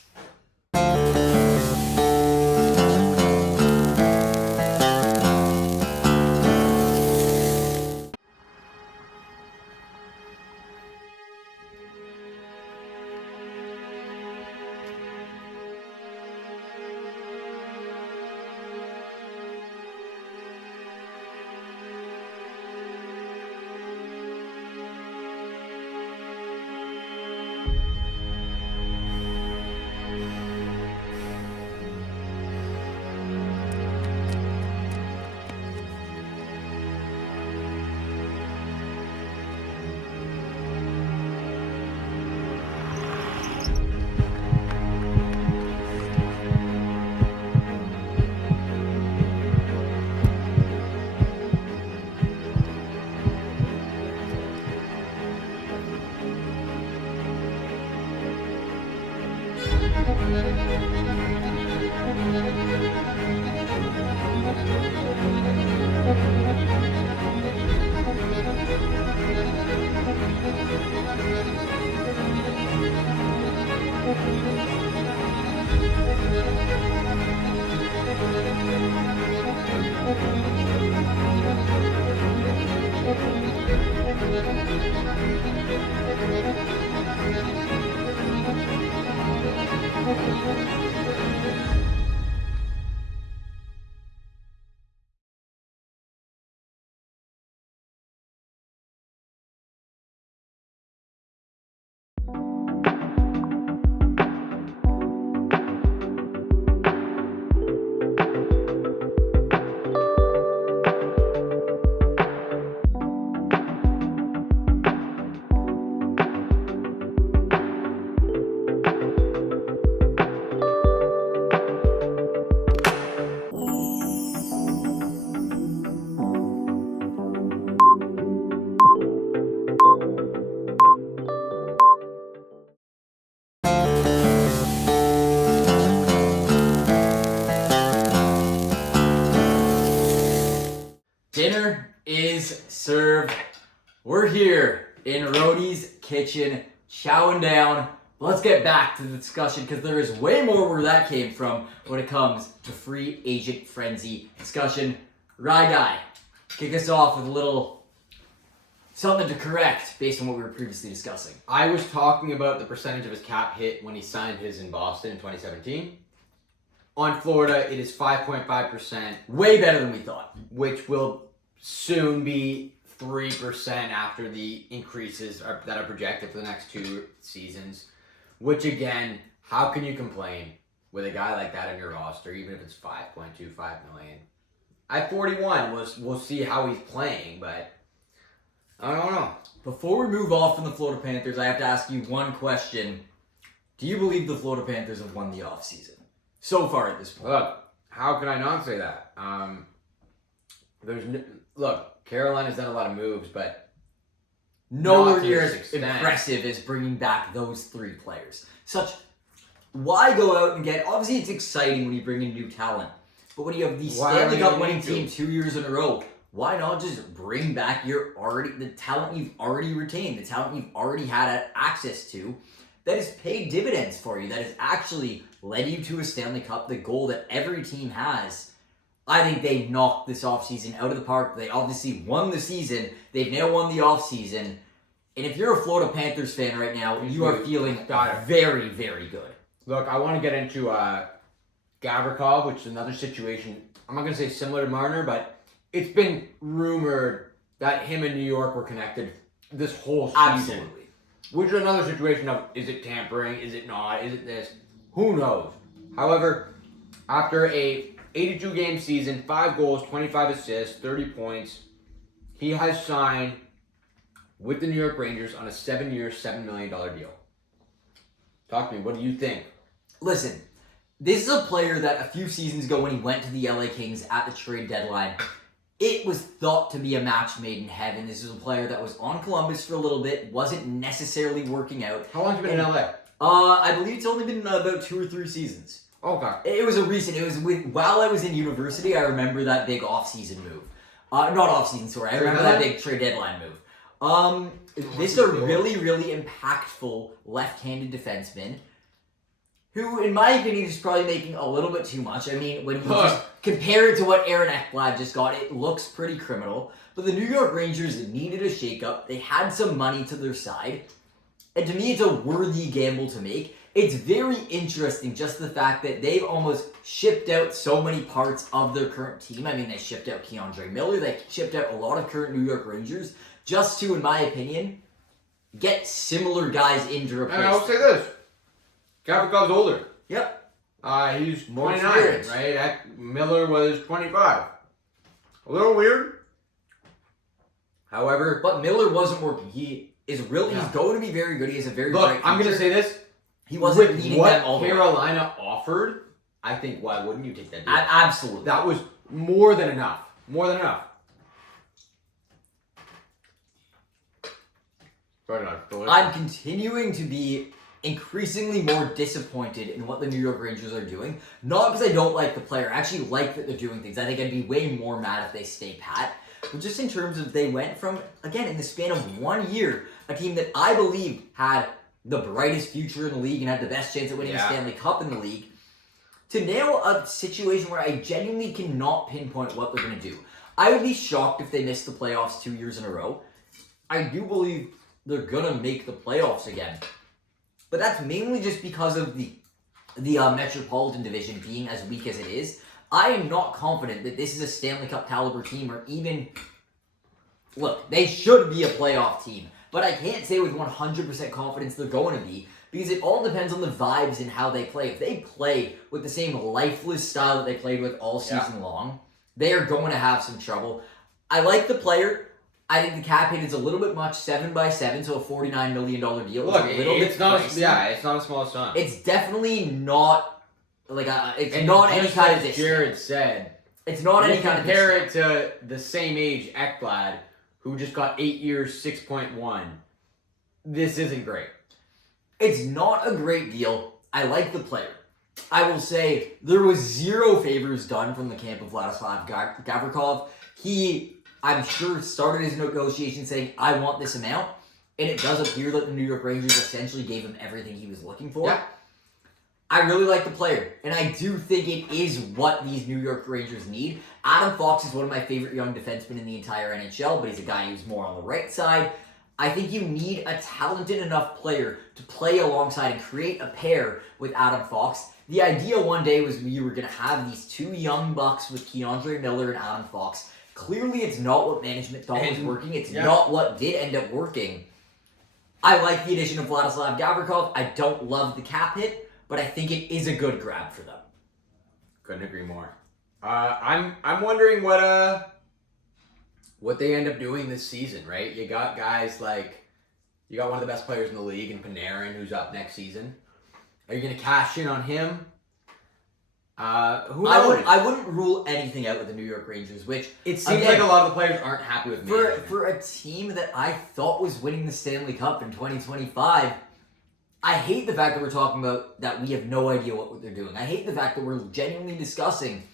here in Rotie's kitchen, chowing down. Let's get back to the discussion because there is way more where that came from when it comes to free agent frenzy discussion. Rye Guy, kick us off with a little something to correct based on what we were previously discussing. I was talking about the percentage of his cap hit when he signed his in Boston in 2017. On Florida, it is 5.5%. Way better than we thought. Which will soon be 3% after the increases that are projected for the next 2 seasons. Which again, how can you complain with a guy like that on your roster, even if it's $5.25 million? At 41, we'll see how he's playing, but I don't know. Before we move off from the Florida Panthers, I have to ask you one question. Do you believe the Florida Panthers have won the offseason so far at this point? Look, how can I not say that? Look, Carolina's done a lot of moves, but nowhere near as impressive as bringing back those 3 players. Why go out and get... Obviously, it's exciting when you bring in new talent. But when you have the Stanley Cup winning team 2 years in a row, why not just bring back the talent you've already retained, the talent you've already had access to, that has paid dividends for you, that has actually led you to a Stanley Cup, the goal that every team has. I think they knocked this offseason out of the park. They obviously won the season. They've now won the offseason. And if you're a Florida Panthers fan right now, you are feeling very, very good. Look, I want to get into Gavrikov, which is another situation. I'm not going to say similar to Marner, but it's been rumored that him and New York were connected this whole season. Absolutely. Which is another situation of, is it tampering? Is it not? Is it this? Who knows? However, after a 82-game season, 5 goals, 25 assists, 30 points, he has signed with the New York Rangers on a 7-year, $7 million deal. Talk to me. What do you think? Listen, this is a player that a few seasons ago when he went to the LA Kings at the trade deadline, it was thought to be a match made in heaven. This is a player that was on Columbus for a little bit, wasn't necessarily working out. How long have you been in LA? I believe it's only been about 2 or 3 seasons. Okay. It was while I was in university, I remember that big off-season move. Not off-season, sorry. I remember that big trade deadline move. This is a really, really impactful left-handed defenseman who, in my opinion, is probably making a little bit too much. I mean, when you just compare it to what Aaron Ekblad just got, it looks pretty criminal. But the New York Rangers needed a shakeup. They had some money to their side. And to me, it's a worthy gamble to make. It's very interesting, just the fact that they've almost shipped out so many parts of their current team. I mean, they shipped out Keandre Miller. They shipped out a lot of current New York Rangers just to, in my opinion, get similar guys in to replace. And I'll say this. Gavrikov's older. Yep. He's more 29, right? Miller was 25. A little weird. However, but Miller wasn't working. He's going to be very good. He has a very bright future. I'm going to say this. He wasn't leading them all the way. What Carolina offered, I think, why wouldn't you take that deal? Absolutely. That was more than enough. More than enough. I'm continuing to be increasingly more disappointed in what the New York Rangers are doing. Not because I don't like the player. I actually like that they're doing things. I think I'd be way more mad if they stay pat. But just in terms of they went from, again, in the span of 1 year, a team that I believe had the brightest future in the league and had the best chance at winning a Stanley Cup in the league, to now a situation where I genuinely cannot pinpoint what they're going to do. I would be shocked if they missed the playoffs 2 years in a row. I do believe they're going to make the playoffs again. But that's mainly just because of the Metropolitan Division being as weak as it is. I am not confident that this is a Stanley Cup caliber team or even... Look, they should be a playoff team. But I can't say with 100% confidence they're going to be, because it all depends on the vibes and how they play. If they play with the same lifeless style that they played with all season long, they are going to have some trouble. I like the player. I think the cap hit is a little bit much, 7x7, so a $49 million deal. Look, it's not a small sum. It's definitely not like it's not any kind of distance. Jared said, it's not any kind of compare it to the same age Ekblad, who just got 8 years, 6.1. This isn't great. It's not a great deal. I like the player. I will say there was zero favors done from the camp of Vladislav Gavrikov. He I'm sure started his negotiation saying, I want this amount, and it does appear that the New York Rangers essentially gave him everything he was looking for. Yeah. I really like the player, and I do think it is what these New York Rangers need. Adam Fox is one of my favorite young defensemen in the entire NHL, but he's a guy who's more on the right side. I think you need a talented enough player to play alongside and create a pair with Adam Fox. The idea one day was we were going to have these two young bucks with Keandre Miller and Adam Fox. Clearly, it's not what management thought was working. It's not what did end up working. I like the addition of Vladislav Gavrikov. I don't love the cap hit, but I think it is a good grab for them. Couldn't agree more. I'm wondering what they end up doing this season, right? You got guys like you got one of the best players in the league in Panarin, who's up next season. Are you going to cash in on him? Who knows? I wouldn't rule anything out with the New York Rangers, which it seems like a lot of the players aren't happy with management. For a team that I thought was winning the Stanley Cup in 2025. I hate the fact that we're talking about that we have no idea what they're doing. I hate the fact that we're genuinely discussing,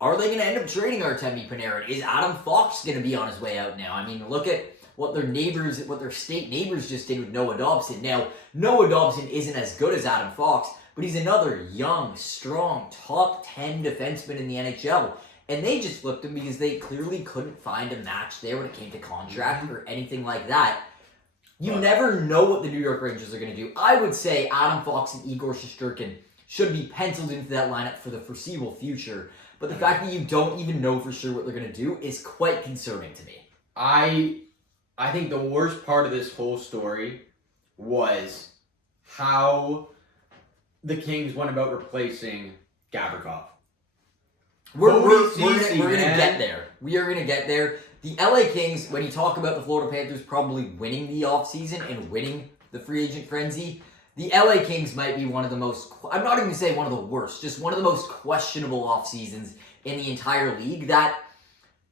are they going to end up trading Artemi Panarin? Is Adam Fox going to be on his way out now? I mean, look at what their state neighbors just did with Noah Dobson. Now, Noah Dobson isn't as good as Adam Fox, but he's another young, strong, top 10 defenseman in the NHL. And they just flipped him because they clearly couldn't find a match there when it came to contract or anything like that. You never know what the New York Rangers are going to do. I would say Adam Fox and Igor Shesterkin should be penciled into that lineup for the foreseeable future. But the fact that you don't even know for sure what they're going to do is quite concerning to me. I think the worst part of this whole story was how the Kings went about replacing Gavrikov. We're going to get there. We are going to get there. The LA Kings, when you talk about the Florida Panthers probably winning the offseason and winning the free agent frenzy, the LA Kings might be one of the most, I'm not even going to say one of the worst, just one of the most questionable off seasons in the entire league. That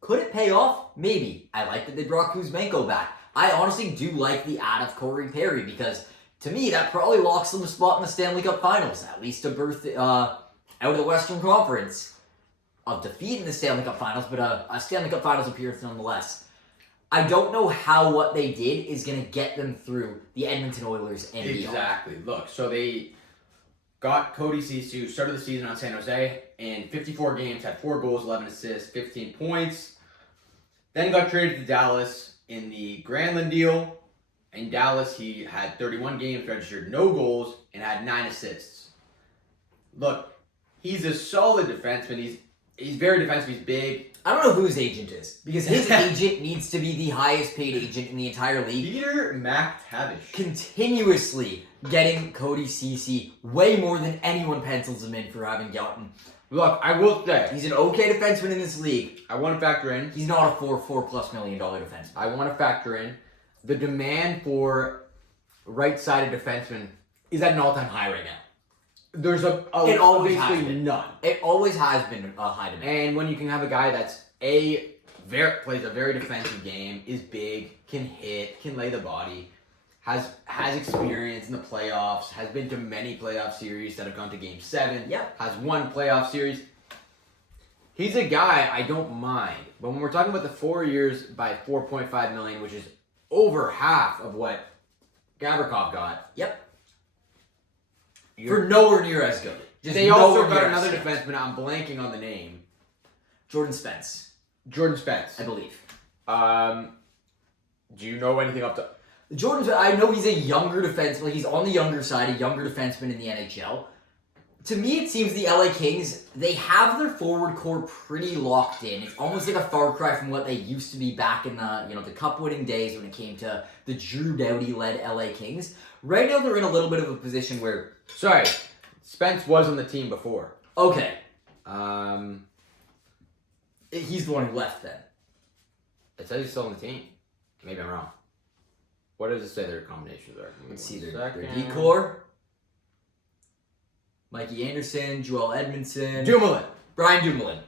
could it pay off? Maybe. I like that they brought Kuzmenko back. I honestly do like the add of Corey Perry because to me that probably locks them a spot in the Stanley Cup Finals, at least a berth out of the Western Conference. Of defeat in the Stanley Cup Finals, but a Stanley Cup Finals appearance nonetheless. I don't know how what they did is going to get them through the Edmonton Oilers and beyond. Exactly. Look, so they got Cody Ceci, started the season on San Jose, in 54 games, had 4 goals, 11 assists, 15 points. Then got traded to Dallas in the Granlund deal. In Dallas, he had 31 games, registered no goals, and had 9 assists. Look, he's a solid defenseman. He's very defensive. He's big. I don't know who his agent is, because his agent needs to be the highest paid agent in the entire league. Peter McTavish. Continuously getting Cody Ceci way more than anyone pencils him in for having gotten. Look, I will say, he's an okay defenseman in this league. I want to factor in. He's not a $4+ million defenseman. I want to factor in the demand for right-sided defensemen is at an all-time high right now. There's it always has basically been. none. It always has been a high demand. And when you can have a guy that's plays a very defensive game, is big, can hit, can lay the body, has experience in the playoffs, has been to many playoff series that have gone to Game 7, has won playoff series. He's a guy I don't mind. But when we're talking about the 4 years by $4.5 million, which is over half of what Gavrikov got. For nowhere near as good. They also got another defenseman. I'm blanking on the name. Jordan Spence. I believe. Do you know anything up to... I know he's a younger defenseman. He's on the younger side, a younger defenseman in the NHL. To me, it seems the LA Kings, they have their forward core pretty locked in. It's almost like a far cry from what they used to be back in the cup-winning days when it came to the Drew Doughty-led LA Kings. Right now, they're in a little bit of a position where... Sorry, Spence was on the team before. Okay. He's the one who left then. It says he's still on the team. Maybe I'm wrong. What does it say their combinations are? Let's see, their D-core. Mikey Anderson, Joel Edmondson. Brian Dumoulin.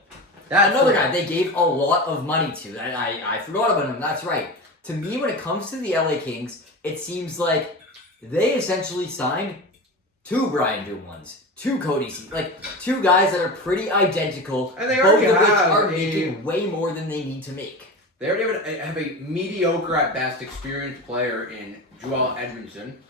That's another guy they gave a lot of money to. I forgot about him. That's right. To me, when it comes to the LA Kings, it seems like they essentially signed 2 Brian Dumoulins, 2 Cody C. Like, 2 guys that are pretty identical. And they both already of which have are making way more than they need to make. They already have a mediocre at best experienced player in Joel Edmondson.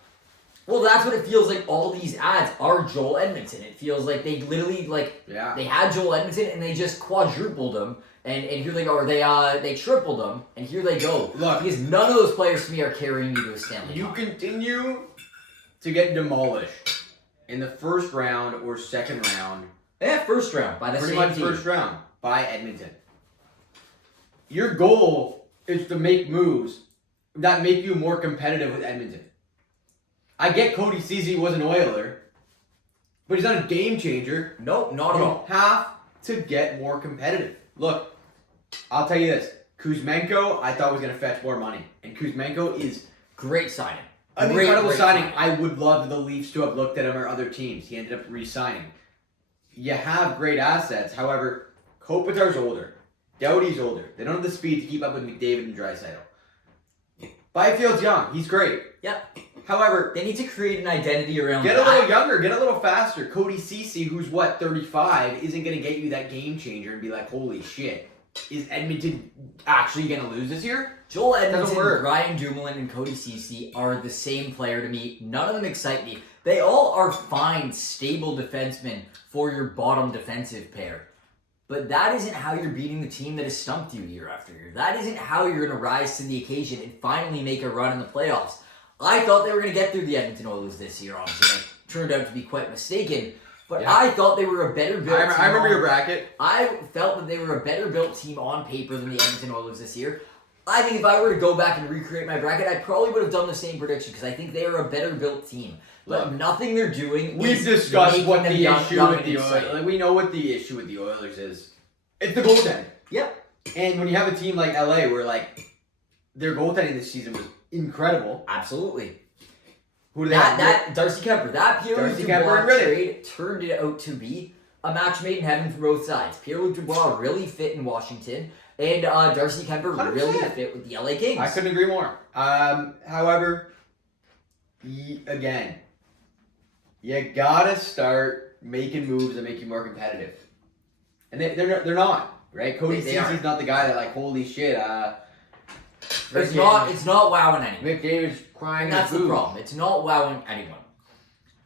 Well, that's what it feels like. All these ads are Joel Edmondson. It feels like they literally they had Joel Edmondson and they just quadrupled him, and here they go, or they tripled him, and here they go. Look, because none of those players to me are carrying you to a Stanley Cup. You continue to get demolished in the first round or second round. Yeah, first round by the same team. Pretty much first round by Edmonton. Your goal is to make moves that make you more competitive with Edmonton. I get Cody Ceci was an Oiler, but he's not a game changer. Nope, not at all. You have to get more competitive. Look, I'll tell you this. Kuzmenko, I thought was going to fetch more money. And Kuzmenko is great signing. An incredible signing. I would love the Leafs to have looked at him or other teams. He ended up re-signing. You have great assets. However, Kopitar's older. Doughty's older. They don't have the speed to keep up with McDavid and Draisaitl. Byfield's young. He's great. Yep. However, they need to create an identity around Get a little younger. Get a little faster. Cody Ceci, who's 35, isn't going to get you that game changer and be like, holy shit. Is Edmonton actually going to lose this year? Joel Edmondson, Ryan Dumoulin, and Cody Ceci are the same player to me. None of them excite me. They all are fine, stable defensemen for your bottom defensive pair. But that isn't how you're beating the team that has stumped you year after year. That isn't how you're going to rise to the occasion and finally make a run in the playoffs. I thought they were going to get through the Edmonton Oilers this year, obviously. I turned out to be quite mistaken. But yeah. I thought they were a better built team. I remember your bracket. I felt that they were a better built team on paper than the Edmonton Oilers this year. I think if I were to go back and recreate my bracket, I probably would have done the same prediction because I think they are a better built team. But nothing they're doing We've discussed what the issue with the Oilers. Like, we know what the issue with the Oilers is. It's the goaltending. Yep. And when you have a team like LA where their goaltending this season was incredible. Absolutely. Who do they have? Darcy Kemper. That Pierre-Luc Dubois trade turned it out to be a match made in heaven for both sides. Pierre-Luc Dubois really fit in Washington, and Darcy Kemper 100%. Really fit with the LA Kings. I couldn't agree more. However, again, you gotta start making moves that make you more competitive. And they're not, right? Cody Ceci's not the guy that holy shit, it's not wowing anyone. McDavid's crying. That's the problem. It's not wowing anyone.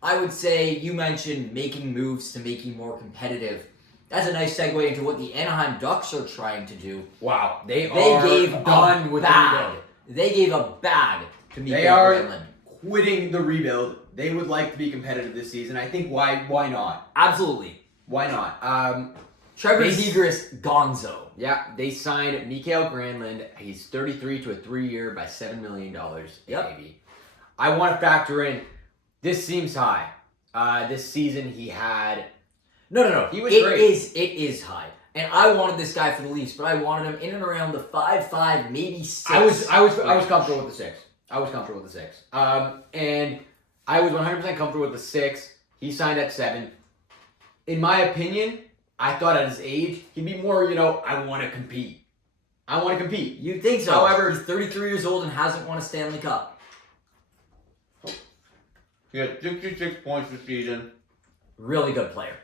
I would say you mentioned making moves to make you more competitive. That's a nice segue into what the Anaheim Ducks are trying to do. Wow, they gave done with the rebuild. They gave a bag to Mikael Granlund. They are quitting the rebuild. They would like to be competitive this season. I think why not? Absolutely. Why not? Trevor Zegras, gonzo. Yeah, they signed Mikael Granlund. He's 33 to a 3-year by $7 million. Yep. Maybe. I want to factor in, this seems high. This season he had... No. He was great. It is high. And I wanted this guy for the Leafs, but I wanted him in and around the 5.5, maybe 6. I was comfortable with the 6. And I was 100% comfortable with the 6. He signed at 7. In my opinion... I thought at his age, he'd be more, I want to compete. You'd think so. However, he's 33 years old and hasn't won a Stanley Cup. He had 66 points this season. Really good player.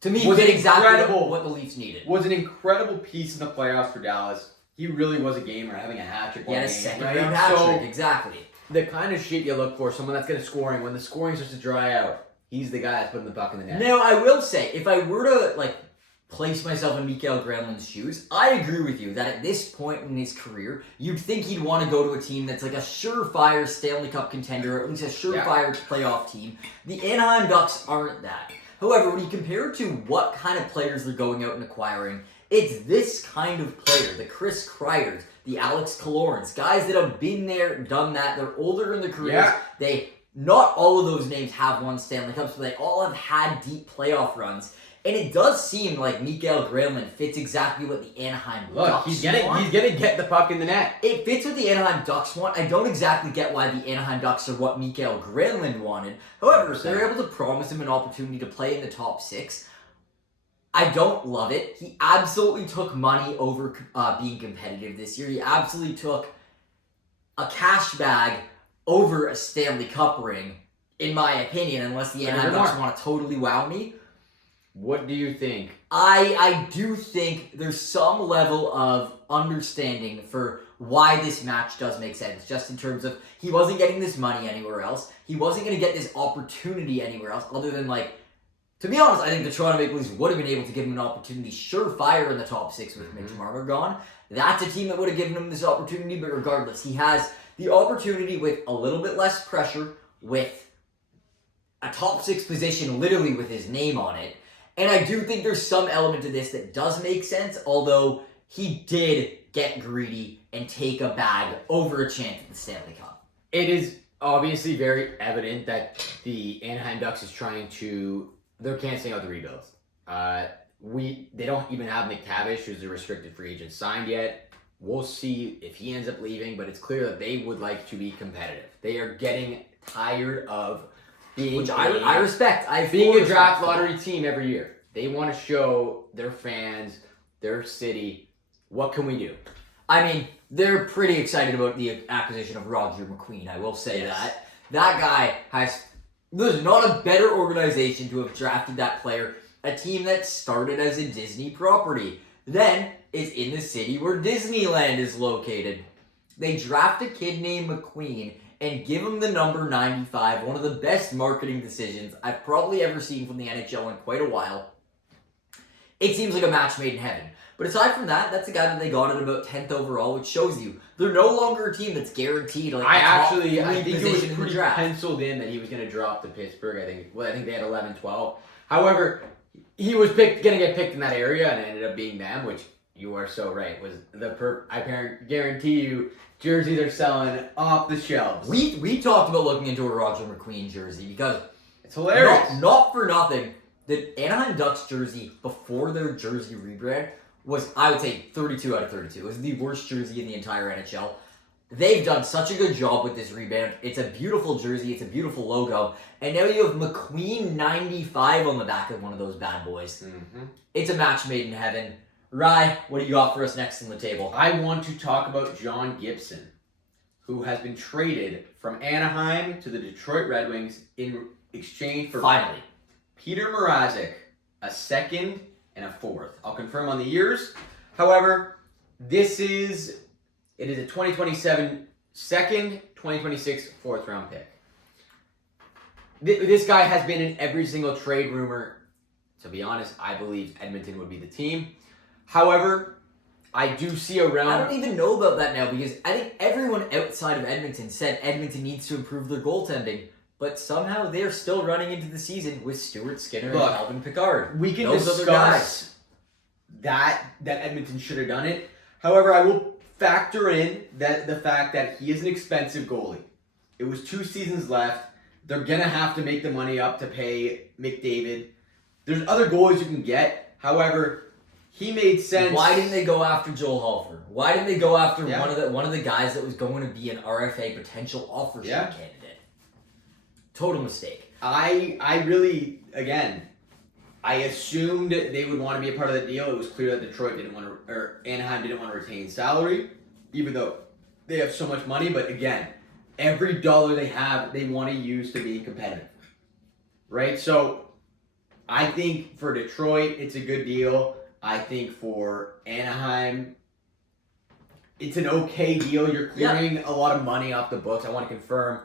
To me, he did exactly what the Leafs needed. Was an incredible piece in the playoffs for Dallas. He really was a gamer, having a hat trick. He had a second-round hat trick, exactly. The kind of shit you look for, someone that's good at scoring, when the scoring starts to dry out, he's the guy that's putting the puck in the net. Now, I will say, if I were to, place myself in Mikael Granlund's shoes, I agree with you that at this point in his career, you'd think he'd want to go to a team that's a surefire Stanley Cup contender, or at least a surefire playoff team. The Anaheim Ducks aren't that. However, when you compare it to what kind of players they're going out and acquiring, it's this kind of player, the Chris Kreiders, the Alex Killorns, guys that have been there, done that, they're older in their careers. Yeah. Not all of those names have won Stanley Cups, but they all have had deep playoff runs. And it does seem like Mikael Granlund fits exactly what the Anaheim Ducks want. He's gonna get the puck in the net. It fits what the Anaheim Ducks want. I don't exactly get why the Anaheim Ducks are what Mikael Granlund wanted. However, if they're able to promise him an opportunity to play in the top 6, I don't love it. He absolutely took money over being competitive this year. He absolutely took a cash bag over a Stanley Cup ring, in my opinion, unless the Anaheim Ducks want to totally wow me. What do you think? I do think there's some level of understanding for why this match does make sense, just in terms of he wasn't getting this money anywhere else. He wasn't going to get this opportunity anywhere else, other than, like, to be honest, I think the Toronto Maple Leafs would have been able to give him an opportunity surefire in the top 6 with Mitch Marner gone. That's a team that would have given him this opportunity, but regardless, he has the opportunity with a little bit less pressure, with a top 6 position literally with his name on it. And I do think there's some element to this that does make sense, although he did get greedy and take a bag over a chance at the Stanley Cup. It is obviously very evident that the Anaheim Ducks is they're canceling out the rebuilds. They don't even have McTavish, who's a restricted free agent, signed yet. We'll see if he ends up leaving, but it's clear that they would like to be competitive. They are getting tired of being, which I respect. Being a draft lottery team every year. They want to show their fans, their city, what can we do? I mean, they're pretty excited about the acquisition of Roger McQueen, I will say that. That guy there's not a better organization to have drafted that player. A team that started as a Disney property, then is in the city where Disneyland is located. They draft a kid named McQueen and give him the number 95, one of the best marketing decisions I've probably ever seen from the NHL in quite a while. It seems like a match made in heaven. But aside from that, that's a guy that they got at about 10th overall, which shows you they're no longer a team that's guaranteed like I think it was in the pretty draft. penciled in that he was going to drop to Pittsburgh. I think they had 11-12. However, he was going to get picked in that area, and it ended up being them, which you are so right. Was I guarantee you, jerseys are selling off the shelves. We talked about looking into a Roger McQueen jersey because it's hilarious. Not for nothing, the Anaheim Ducks jersey before their jersey rebrand was, I would say, 32 out of 32. It was the worst jersey in the entire NHL. They've done such a good job with this rebrand. It's a beautiful jersey. It's a beautiful logo. And now you have McQueen 95 on the back of one of those bad boys. Mm-hmm. It's a match made in heaven. Rye, what do you got for us next on the table? I want to talk about John Gibson, who has been traded from Anaheim to the Detroit Red Wings in exchange for finally Peter Mrazek, a second and a fourth. I'll confirm on the years. However, it is a 2027 second, 2026 fourth round pick. This guy has been in every single trade rumor. To be honest, I believe Edmonton would be the team. However, I do see around... I don't even know about that now because I think everyone outside of Edmonton said Edmonton needs to improve their goaltending. But somehow they're still running into the season with Stuart Skinner and Calvin Pickard. We can discuss that Edmonton should have done it. However, I will factor in the fact that he is an expensive goalie. It was 2 seasons left. They're going to have to make the money up to pay McDavid. There's other goalies you can get. However, he made sense. Why didn't they go after Joel Halford? Why didn't they go after one of the guys that was going to be an RFA potential offer sheet candidate? Total mistake. I really, again, I assumed they would want to be a part of the deal. It was clear that Anaheim didn't want to retain salary, even though they have so much money. But again, every dollar they have, they want to use to be competitive, right? So I think for Detroit, it's a good deal. I think for Anaheim, it's an okay deal. You're clearing a lot of money off the books. I want to confirm.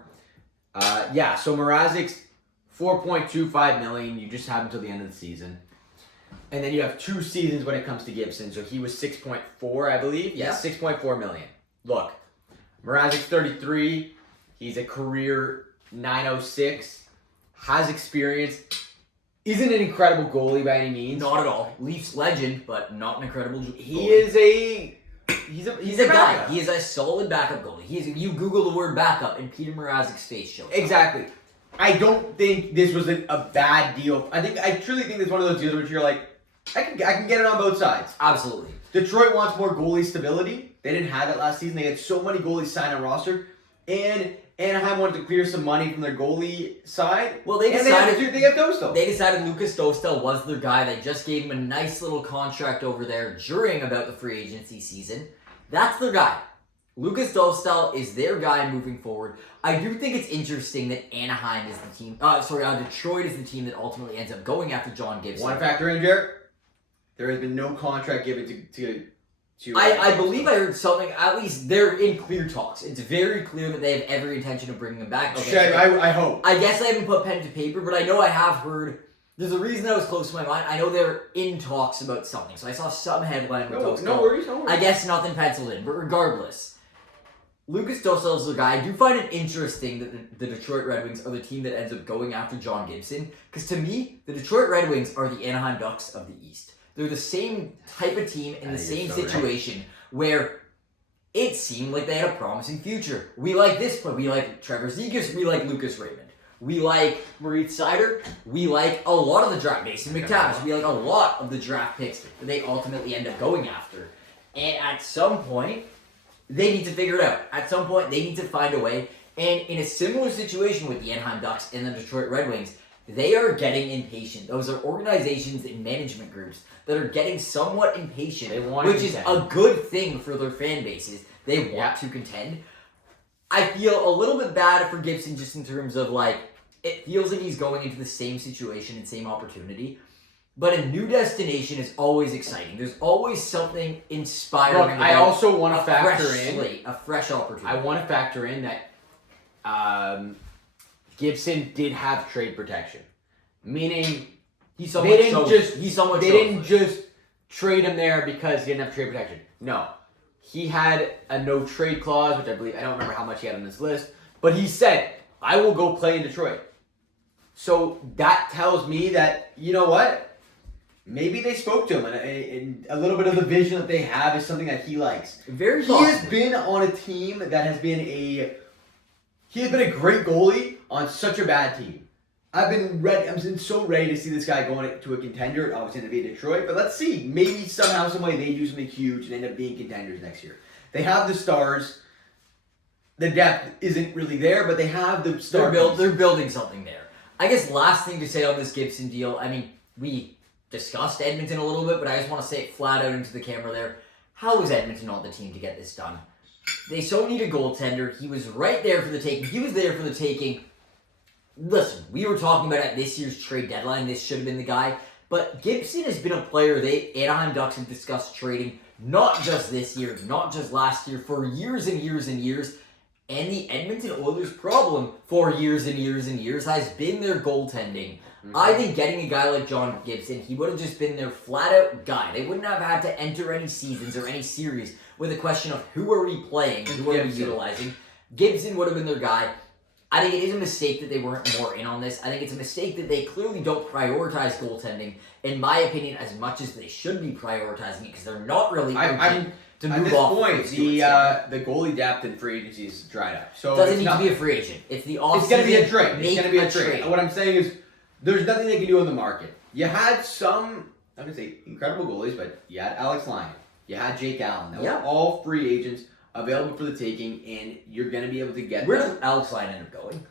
So Mrazek's $4.25 million. You just have him until the end of the season. And then you have 2 seasons when it comes to Gibson. So he was 6.4, I believe. Yeah, 6.4 million. Look, Mrazek's 33. He's a career .906. Has experience. Isn't an incredible goalie by any means. Not at all. Leafs legend, but not an incredible goalie. He's a guy. He is a solid backup goalie. You Google the word backup and Peter Mrazek's face shows up. Exactly. I don't think this was a bad deal. I truly think it's one of those deals where you're like, I can get it on both sides. Absolutely. Detroit wants more goalie stability. They didn't have that last season. They had so many goalies signed on roster. And Anaheim wanted to clear some money from their goalie side. Well, they decided they have Dostal. They decided Lukas Dostal was their guy. They just gave him a nice little contract over there during about the free agency season. That's their guy. Lukas Dostal is their guy moving forward. I do think it's interesting that Anaheim is the team. Detroit is the team that ultimately ends up going after John Gibson. Want to factor in, Jared? There has been no contract given to I believe I heard something. At least they're in clear talks. It's very clear that they have every intention of bringing him back. Okay, I hope. I guess I haven't put pen to paper, but I know I have heard. There's a reason that was close to my mind. I know they're in talks about something. So I saw some headline with no worries. I guess nothing penciled in, but regardless. Lucas Dostal is the guy. I do find it interesting that the Detroit Red Wings are the team that ends up going after John Gibson. Because to me, the Detroit Red Wings are the Anaheim Ducks of the East. They're the same type of team in the same situation where it seemed like they had a promising future. We like this player. We like Trevor Zegras. We like Lucas Raymond. We like Moritz Seider. We like a lot of the draft. Mason McTavish. We like a lot of the draft picks that they ultimately end up going after. And at some point, they need to figure it out. At some point, they need to find a way. And in a similar situation with the Anaheim Ducks and the Detroit Red Wings, they are getting impatient. Those are organizations and management groups that are getting somewhat impatient, which is a good thing for their fan bases. They want to contend. I feel a little bit bad for Gibson just in terms of, like, it feels like he's going into the same situation and same opportunity. But a new destination is always exciting. There's always something inspiring. Look, I also want to factor a fresh opportunity. I want to factor in that Gibson did have trade protection, meaning they didn't just trade him there because he didn't have trade protection. No, he had a no trade clause, which I don't remember how much he had on this list, but he said, "I will go play in Detroit." So that tells me that, you know what? Maybe they spoke to him, and a little bit of the vision that they have is something that he likes. Very he has been on a team that has been he has been a great goalie on such a bad team. I'm so ready to see this guy going to a contender. Obviously, going to be Detroit, but let's see. Maybe somehow, some way, they do something huge and end up being contenders next year. They have the stars. The depth isn't really there, but they have the stars. They're building something there. I guess last thing to say on this Gibson deal. I mean, we discussed Edmonton a little bit, but I just want to say it flat out into the camera there. How was Edmonton on the team to get this done? They so need a goaltender. He was right there for the taking. He was there for the taking. Listen, we were talking about at this year's trade deadline, this should have been the guy. But Gibson has been a player Anaheim Ducks have discussed trading, not just this year, not just last year, for years and years and years. And the Edmonton Oilers' problem for years and years and years has been their goaltending. Mm-hmm. I think getting a guy like John Gibson, he would have just been their flat-out guy. They wouldn't have had to enter any seasons or any series with a question of who are we playing, who are we utilizing. Gibson would have been their guy. I think it is a mistake that they weren't more in on this. I think it's a mistake that they clearly don't prioritize goaltending, in my opinion, as much as they should be prioritizing it, because they're not really to move at this off. Point, the goalie depth in free agency is dried up. So it doesn't need to be a free agent. It's the offseason. It's going to be a trade. It's going to be a trade. What I'm saying is, there's nothing they can do on the market. You had some, I'm going to say incredible goalies, but you had Alex Lyon. You had Jake Allen. That were all free agents available for the taking, and you're going to be able to get Where does Alex Lyon end up going?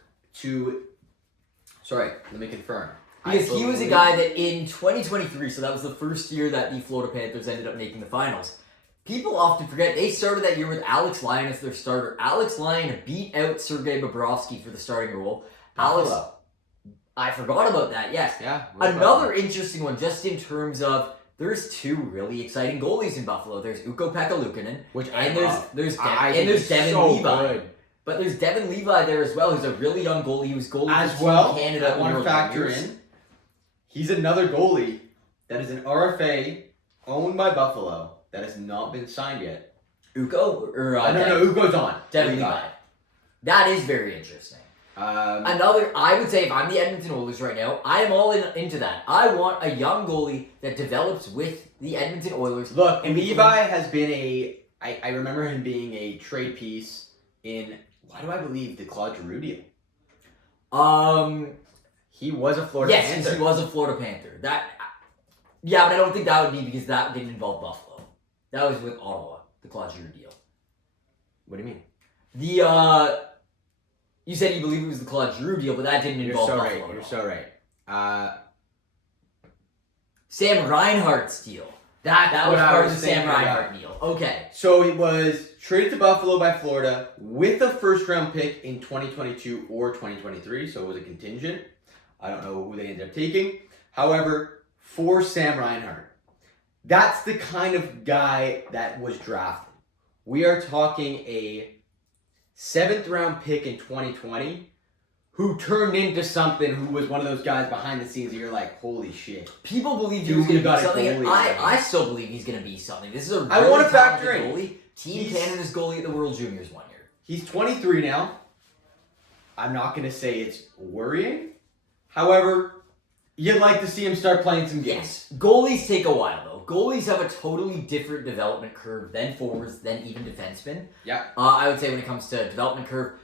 Sorry, let me confirm. Because he was a guy that in 2023, so that was the first year that the Florida Panthers ended up making the finals. People often forget they started that year with Alex Lyon as their starter. Alex Lyon beat out Sergei Bobrovsky for the starting role. I forgot about that, yes. Yeah. Another interesting one, just in terms of, there's two really exciting goalies in Buffalo. There's Ukko-Pekka Luukkonen, there's Devin Levi. Good. But there's Devin Levi there as well, who's a really young goalie. He was goalie for Canada. I want to factor in, he's another goalie that is an RFA owned by Buffalo that has not been signed yet. Ukko? Ukko's on. Devin Levi. That is very interesting. I would say if I'm the Edmonton Oilers right now, I am all into that. I want a young goalie that develops with the Edmonton Oilers. Look, and Levi has been I remember him being a trade piece in, why do I believe, the Claude Giroux deal? He was a Florida Panther. Yes, he was a Florida Panther. But I don't think that would be because that didn't involve Buffalo. That was with Ottawa, the Claude Giroux deal. What do you mean? You said you believe it was the Claude Giroux deal, but that didn't involve Buffalo. You're so right. Sam Reinhart's deal. That was part of the Sam Reinhart deal. Okay. So he was traded to Buffalo by Florida with a first-round pick in 2022 or 2023, so it was a contingent. I don't know who they ended up taking. However, for Sam Reinhart, that's the kind of guy that was drafted. We are talking a 7th-round pick in 2020 who turned into something, who was one of those guys behind the scenes that you're like, holy shit. People believe he was going to be something, and I still believe he's going to be something. This is a really talented goalie. Team Canada's goalie at the World Juniors one year. He's 23 now. I'm not going to say it's worrying. However, you'd like to see him start playing some games. Yes. Goalies take a while, though. Goalies have a totally different development curve than forwards, than even defensemen. Yeah. I would say when it comes to development curve,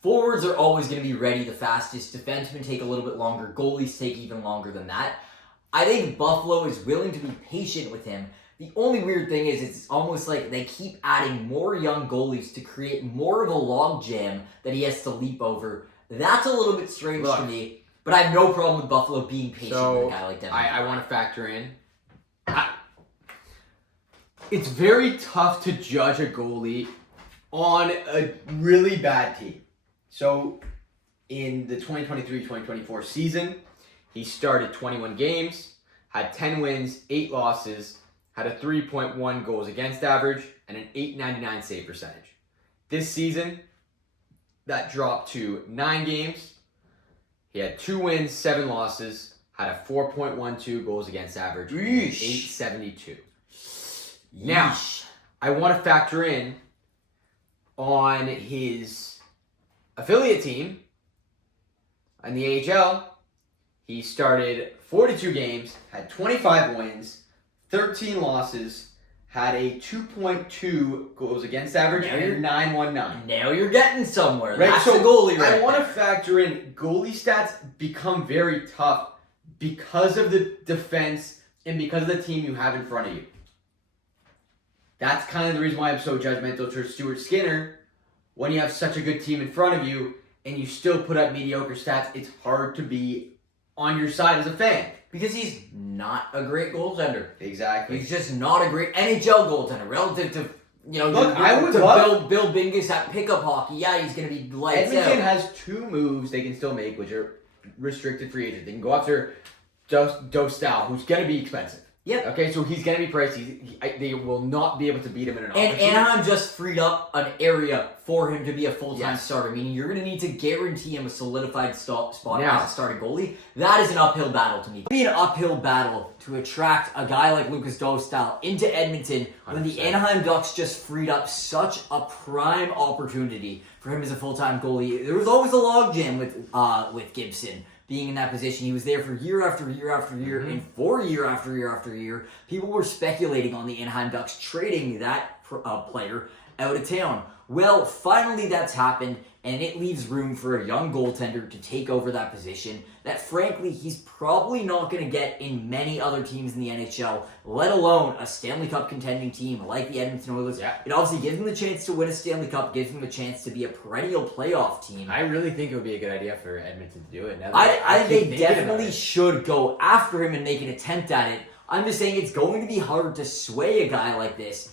forwards are always going to be ready the fastest. Defensemen take a little bit longer. Goalies take even longer than that. I think Buffalo is willing to be patient with him. The only weird thing is it's almost like they keep adding more young goalies to create more of a logjam that he has to leap over. That's a little bit strange to me, but I have no problem with Buffalo being patient with a guy like that. I want to factor in. It's very tough to judge a goalie on a really bad team. So, in the 2023-2024 season, he started 21 games, had 10 wins, 8 losses, had a 3.1 goals against average, and an .899 save percentage. This season, that dropped to 9 games. He had 2 wins, 7 losses, had a 4.12 goals against average, and an .872. Now, I want to factor in on his affiliate team in the AHL. He started 42 games, had 25 wins, 13 losses, had a 2.2 goals against average, and a .919. Now you're getting somewhere. Right? That's So the goalie right I want to there. factor in goalie stats become very tough because of the defense and because of the team you have in front of you. That's kind of the reason why I'm so judgmental to Stuart Skinner. When you have such a good team in front of you and you still put up mediocre stats, it's hard to be on your side as a fan. Because he's not a great goaltender. Exactly. He's just not a great NHL goaltender relative to, Look, I would love Bill Bingus at pickup hockey. Yeah, he's going to be lights Edmonton out. has 2 moves they can still make, which are restricted free agent. They can go after Dostal, who's going to be expensive. Yep. Okay, so he's going to be pricey. They will not be able to beat him in an And opportunity. Anaheim just freed up an area for him to be a full-time starter, meaning you're going to need to guarantee him a solidified spot as a starting goalie. That is an uphill battle to me. It would be an uphill battle to attract a guy like Lukas Dostal into Edmonton when the Anaheim Ducks just freed up such a prime opportunity for him as a full-time goalie. There was always a logjam with Gibson being in that position. He was there for year after year after year, and for year after year after year, people were speculating on the Anaheim Ducks trading that player out of town. Well, finally that's happened, and it leaves room for a young goaltender to take over that position that, frankly, he's probably not going to get in many other teams in the NHL, let alone a Stanley Cup contending team like the Edmonton Oilers. Yeah. It obviously gives him the chance to win a Stanley Cup, gives him a chance to be a perennial playoff team. I really think it would be a good idea for Edmonton to do it. I think they definitely should go after him and make an attempt at it. I'm just saying it's going to be hard to sway a guy like this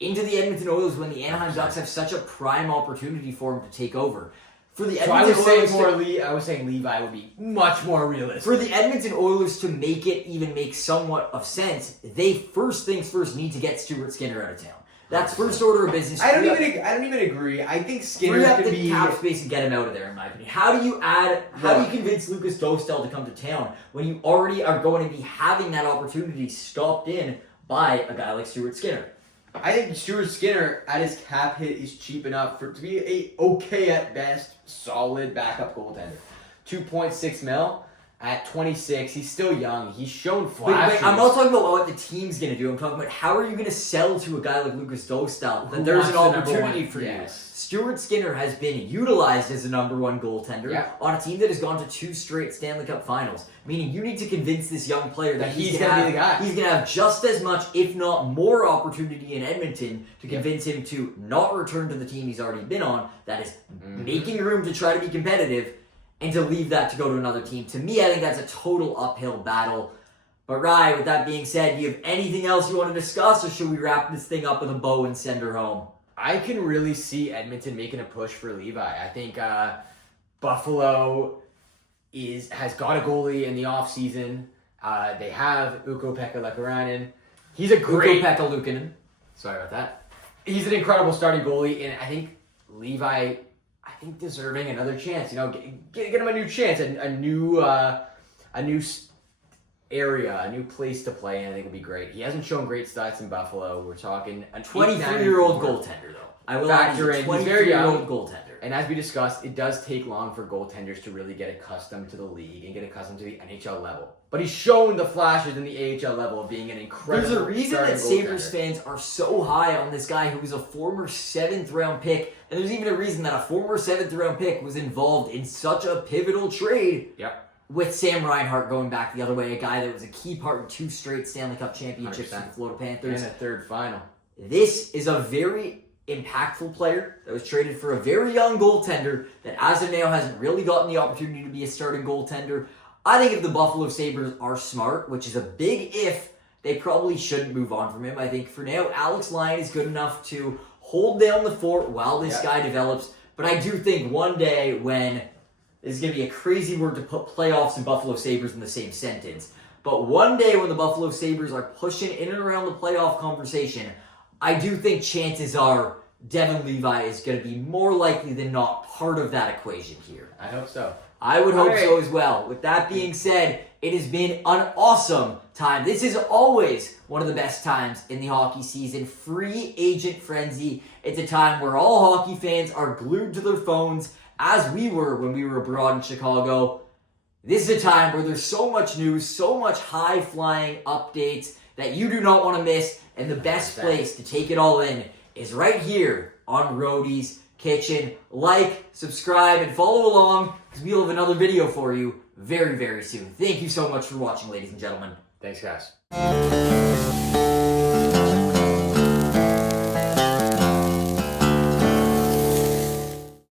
into the Edmonton Oilers when the Anaheim Ducks have such a prime opportunity for him to take over. For the Edmonton I was saying Levi would be much more realistic. For the Edmonton Oilers to make it even make somewhat of sense, they first things first need to get Stuart Skinner out of town. That's first order of business. I don't even agree. I think Skinner could could be be cap space and get him out of there, in my opinion. How do you convince Lukas Dostal to come to town when you already are going to be having that opportunity stopped in by a guy like Stuart Skinner? I think Stuart Skinner at his cap hit is cheap enough to be a okay at best solid backup goaltender. 2.6 mil at 26. He's still young. He's shown flashes. I'm not talking about what the team's going to do. I'm talking about how are you going to sell to a guy like Lukas Dostal that there's an opportunity for you. Stuart Skinner has been utilized as a number 1 goaltender on a team that has gone to 2 straight Stanley Cup finals. Meaning you need to convince this young player that he's going to be the guy. He's going to have just as much, if not more, opportunity in Edmonton to convince him to not return to the team he's already been on, that is making room to try to be competitive, and to leave that to go to another team. To me, I think that's a total uphill battle. But Rye, with that being said, do you have anything else you want to discuss, or should we wrap this thing up with a bow and send her home? I can really see Edmonton making a push for Levi. I think Buffalo has got a goalie in the offseason. They have Ukko-Pekka Lekarainen. He's a great... Ukko-Pekka Luukkonen. Sorry about that. He's an incredible starting goalie, and I think Levi, deserving another chance. Get him a new chance, a new area, a new place to play in. I think would be great. He hasn't shown great stats in Buffalo. We're talking a 23-year-old goaltender, though. I will factor in. He's very young. Goaltender. And as we discussed, it does take long for goaltenders to really get accustomed to the league and get accustomed to the NHL level. But he's shown the flashes in the AHL level of being an incredible. There's a reason that Sabres fans are so high on this guy who was a former 7th-round pick. And there's even a reason that a former 7th-round pick was involved in such a pivotal trade. Yep. With Sam Reinhart going back the other way, a guy that was a key part in 2 straight Stanley Cup championships for the Florida Panthers. And a 3rd final. This is a very impactful player that was traded for a very young goaltender that as of now hasn't really gotten the opportunity to be a starting goaltender. I think if the Buffalo Sabres are smart, which is a big if, they probably shouldn't move on from him. I think for now, Alex Lyon is good enough to hold down the fort while this guy develops. But I do think one day when... This is going to be a crazy word to put playoffs and Buffalo Sabres in the same sentence. But one day when the Buffalo Sabres are pushing in and around the playoff conversation, I do think chances are Devin Levi is going to be more likely than not part of that equation here. I hope so. I would hope so as well. With that being said, it has been an awesome time. This is always one of the best times in the hockey season. Free agent frenzy. It's a time where all hockey fans are glued to their phones, as we were when we were abroad in Chicago. This is a time where there's so much news, so much high-flying updates that you do not want to miss, and the best place to take it all in is right here on Rotie's Kitchen. Like, subscribe, and follow along, because we'll have another video for you very, very soon. Thank you so much for watching, ladies and gentlemen. Thanks, guys.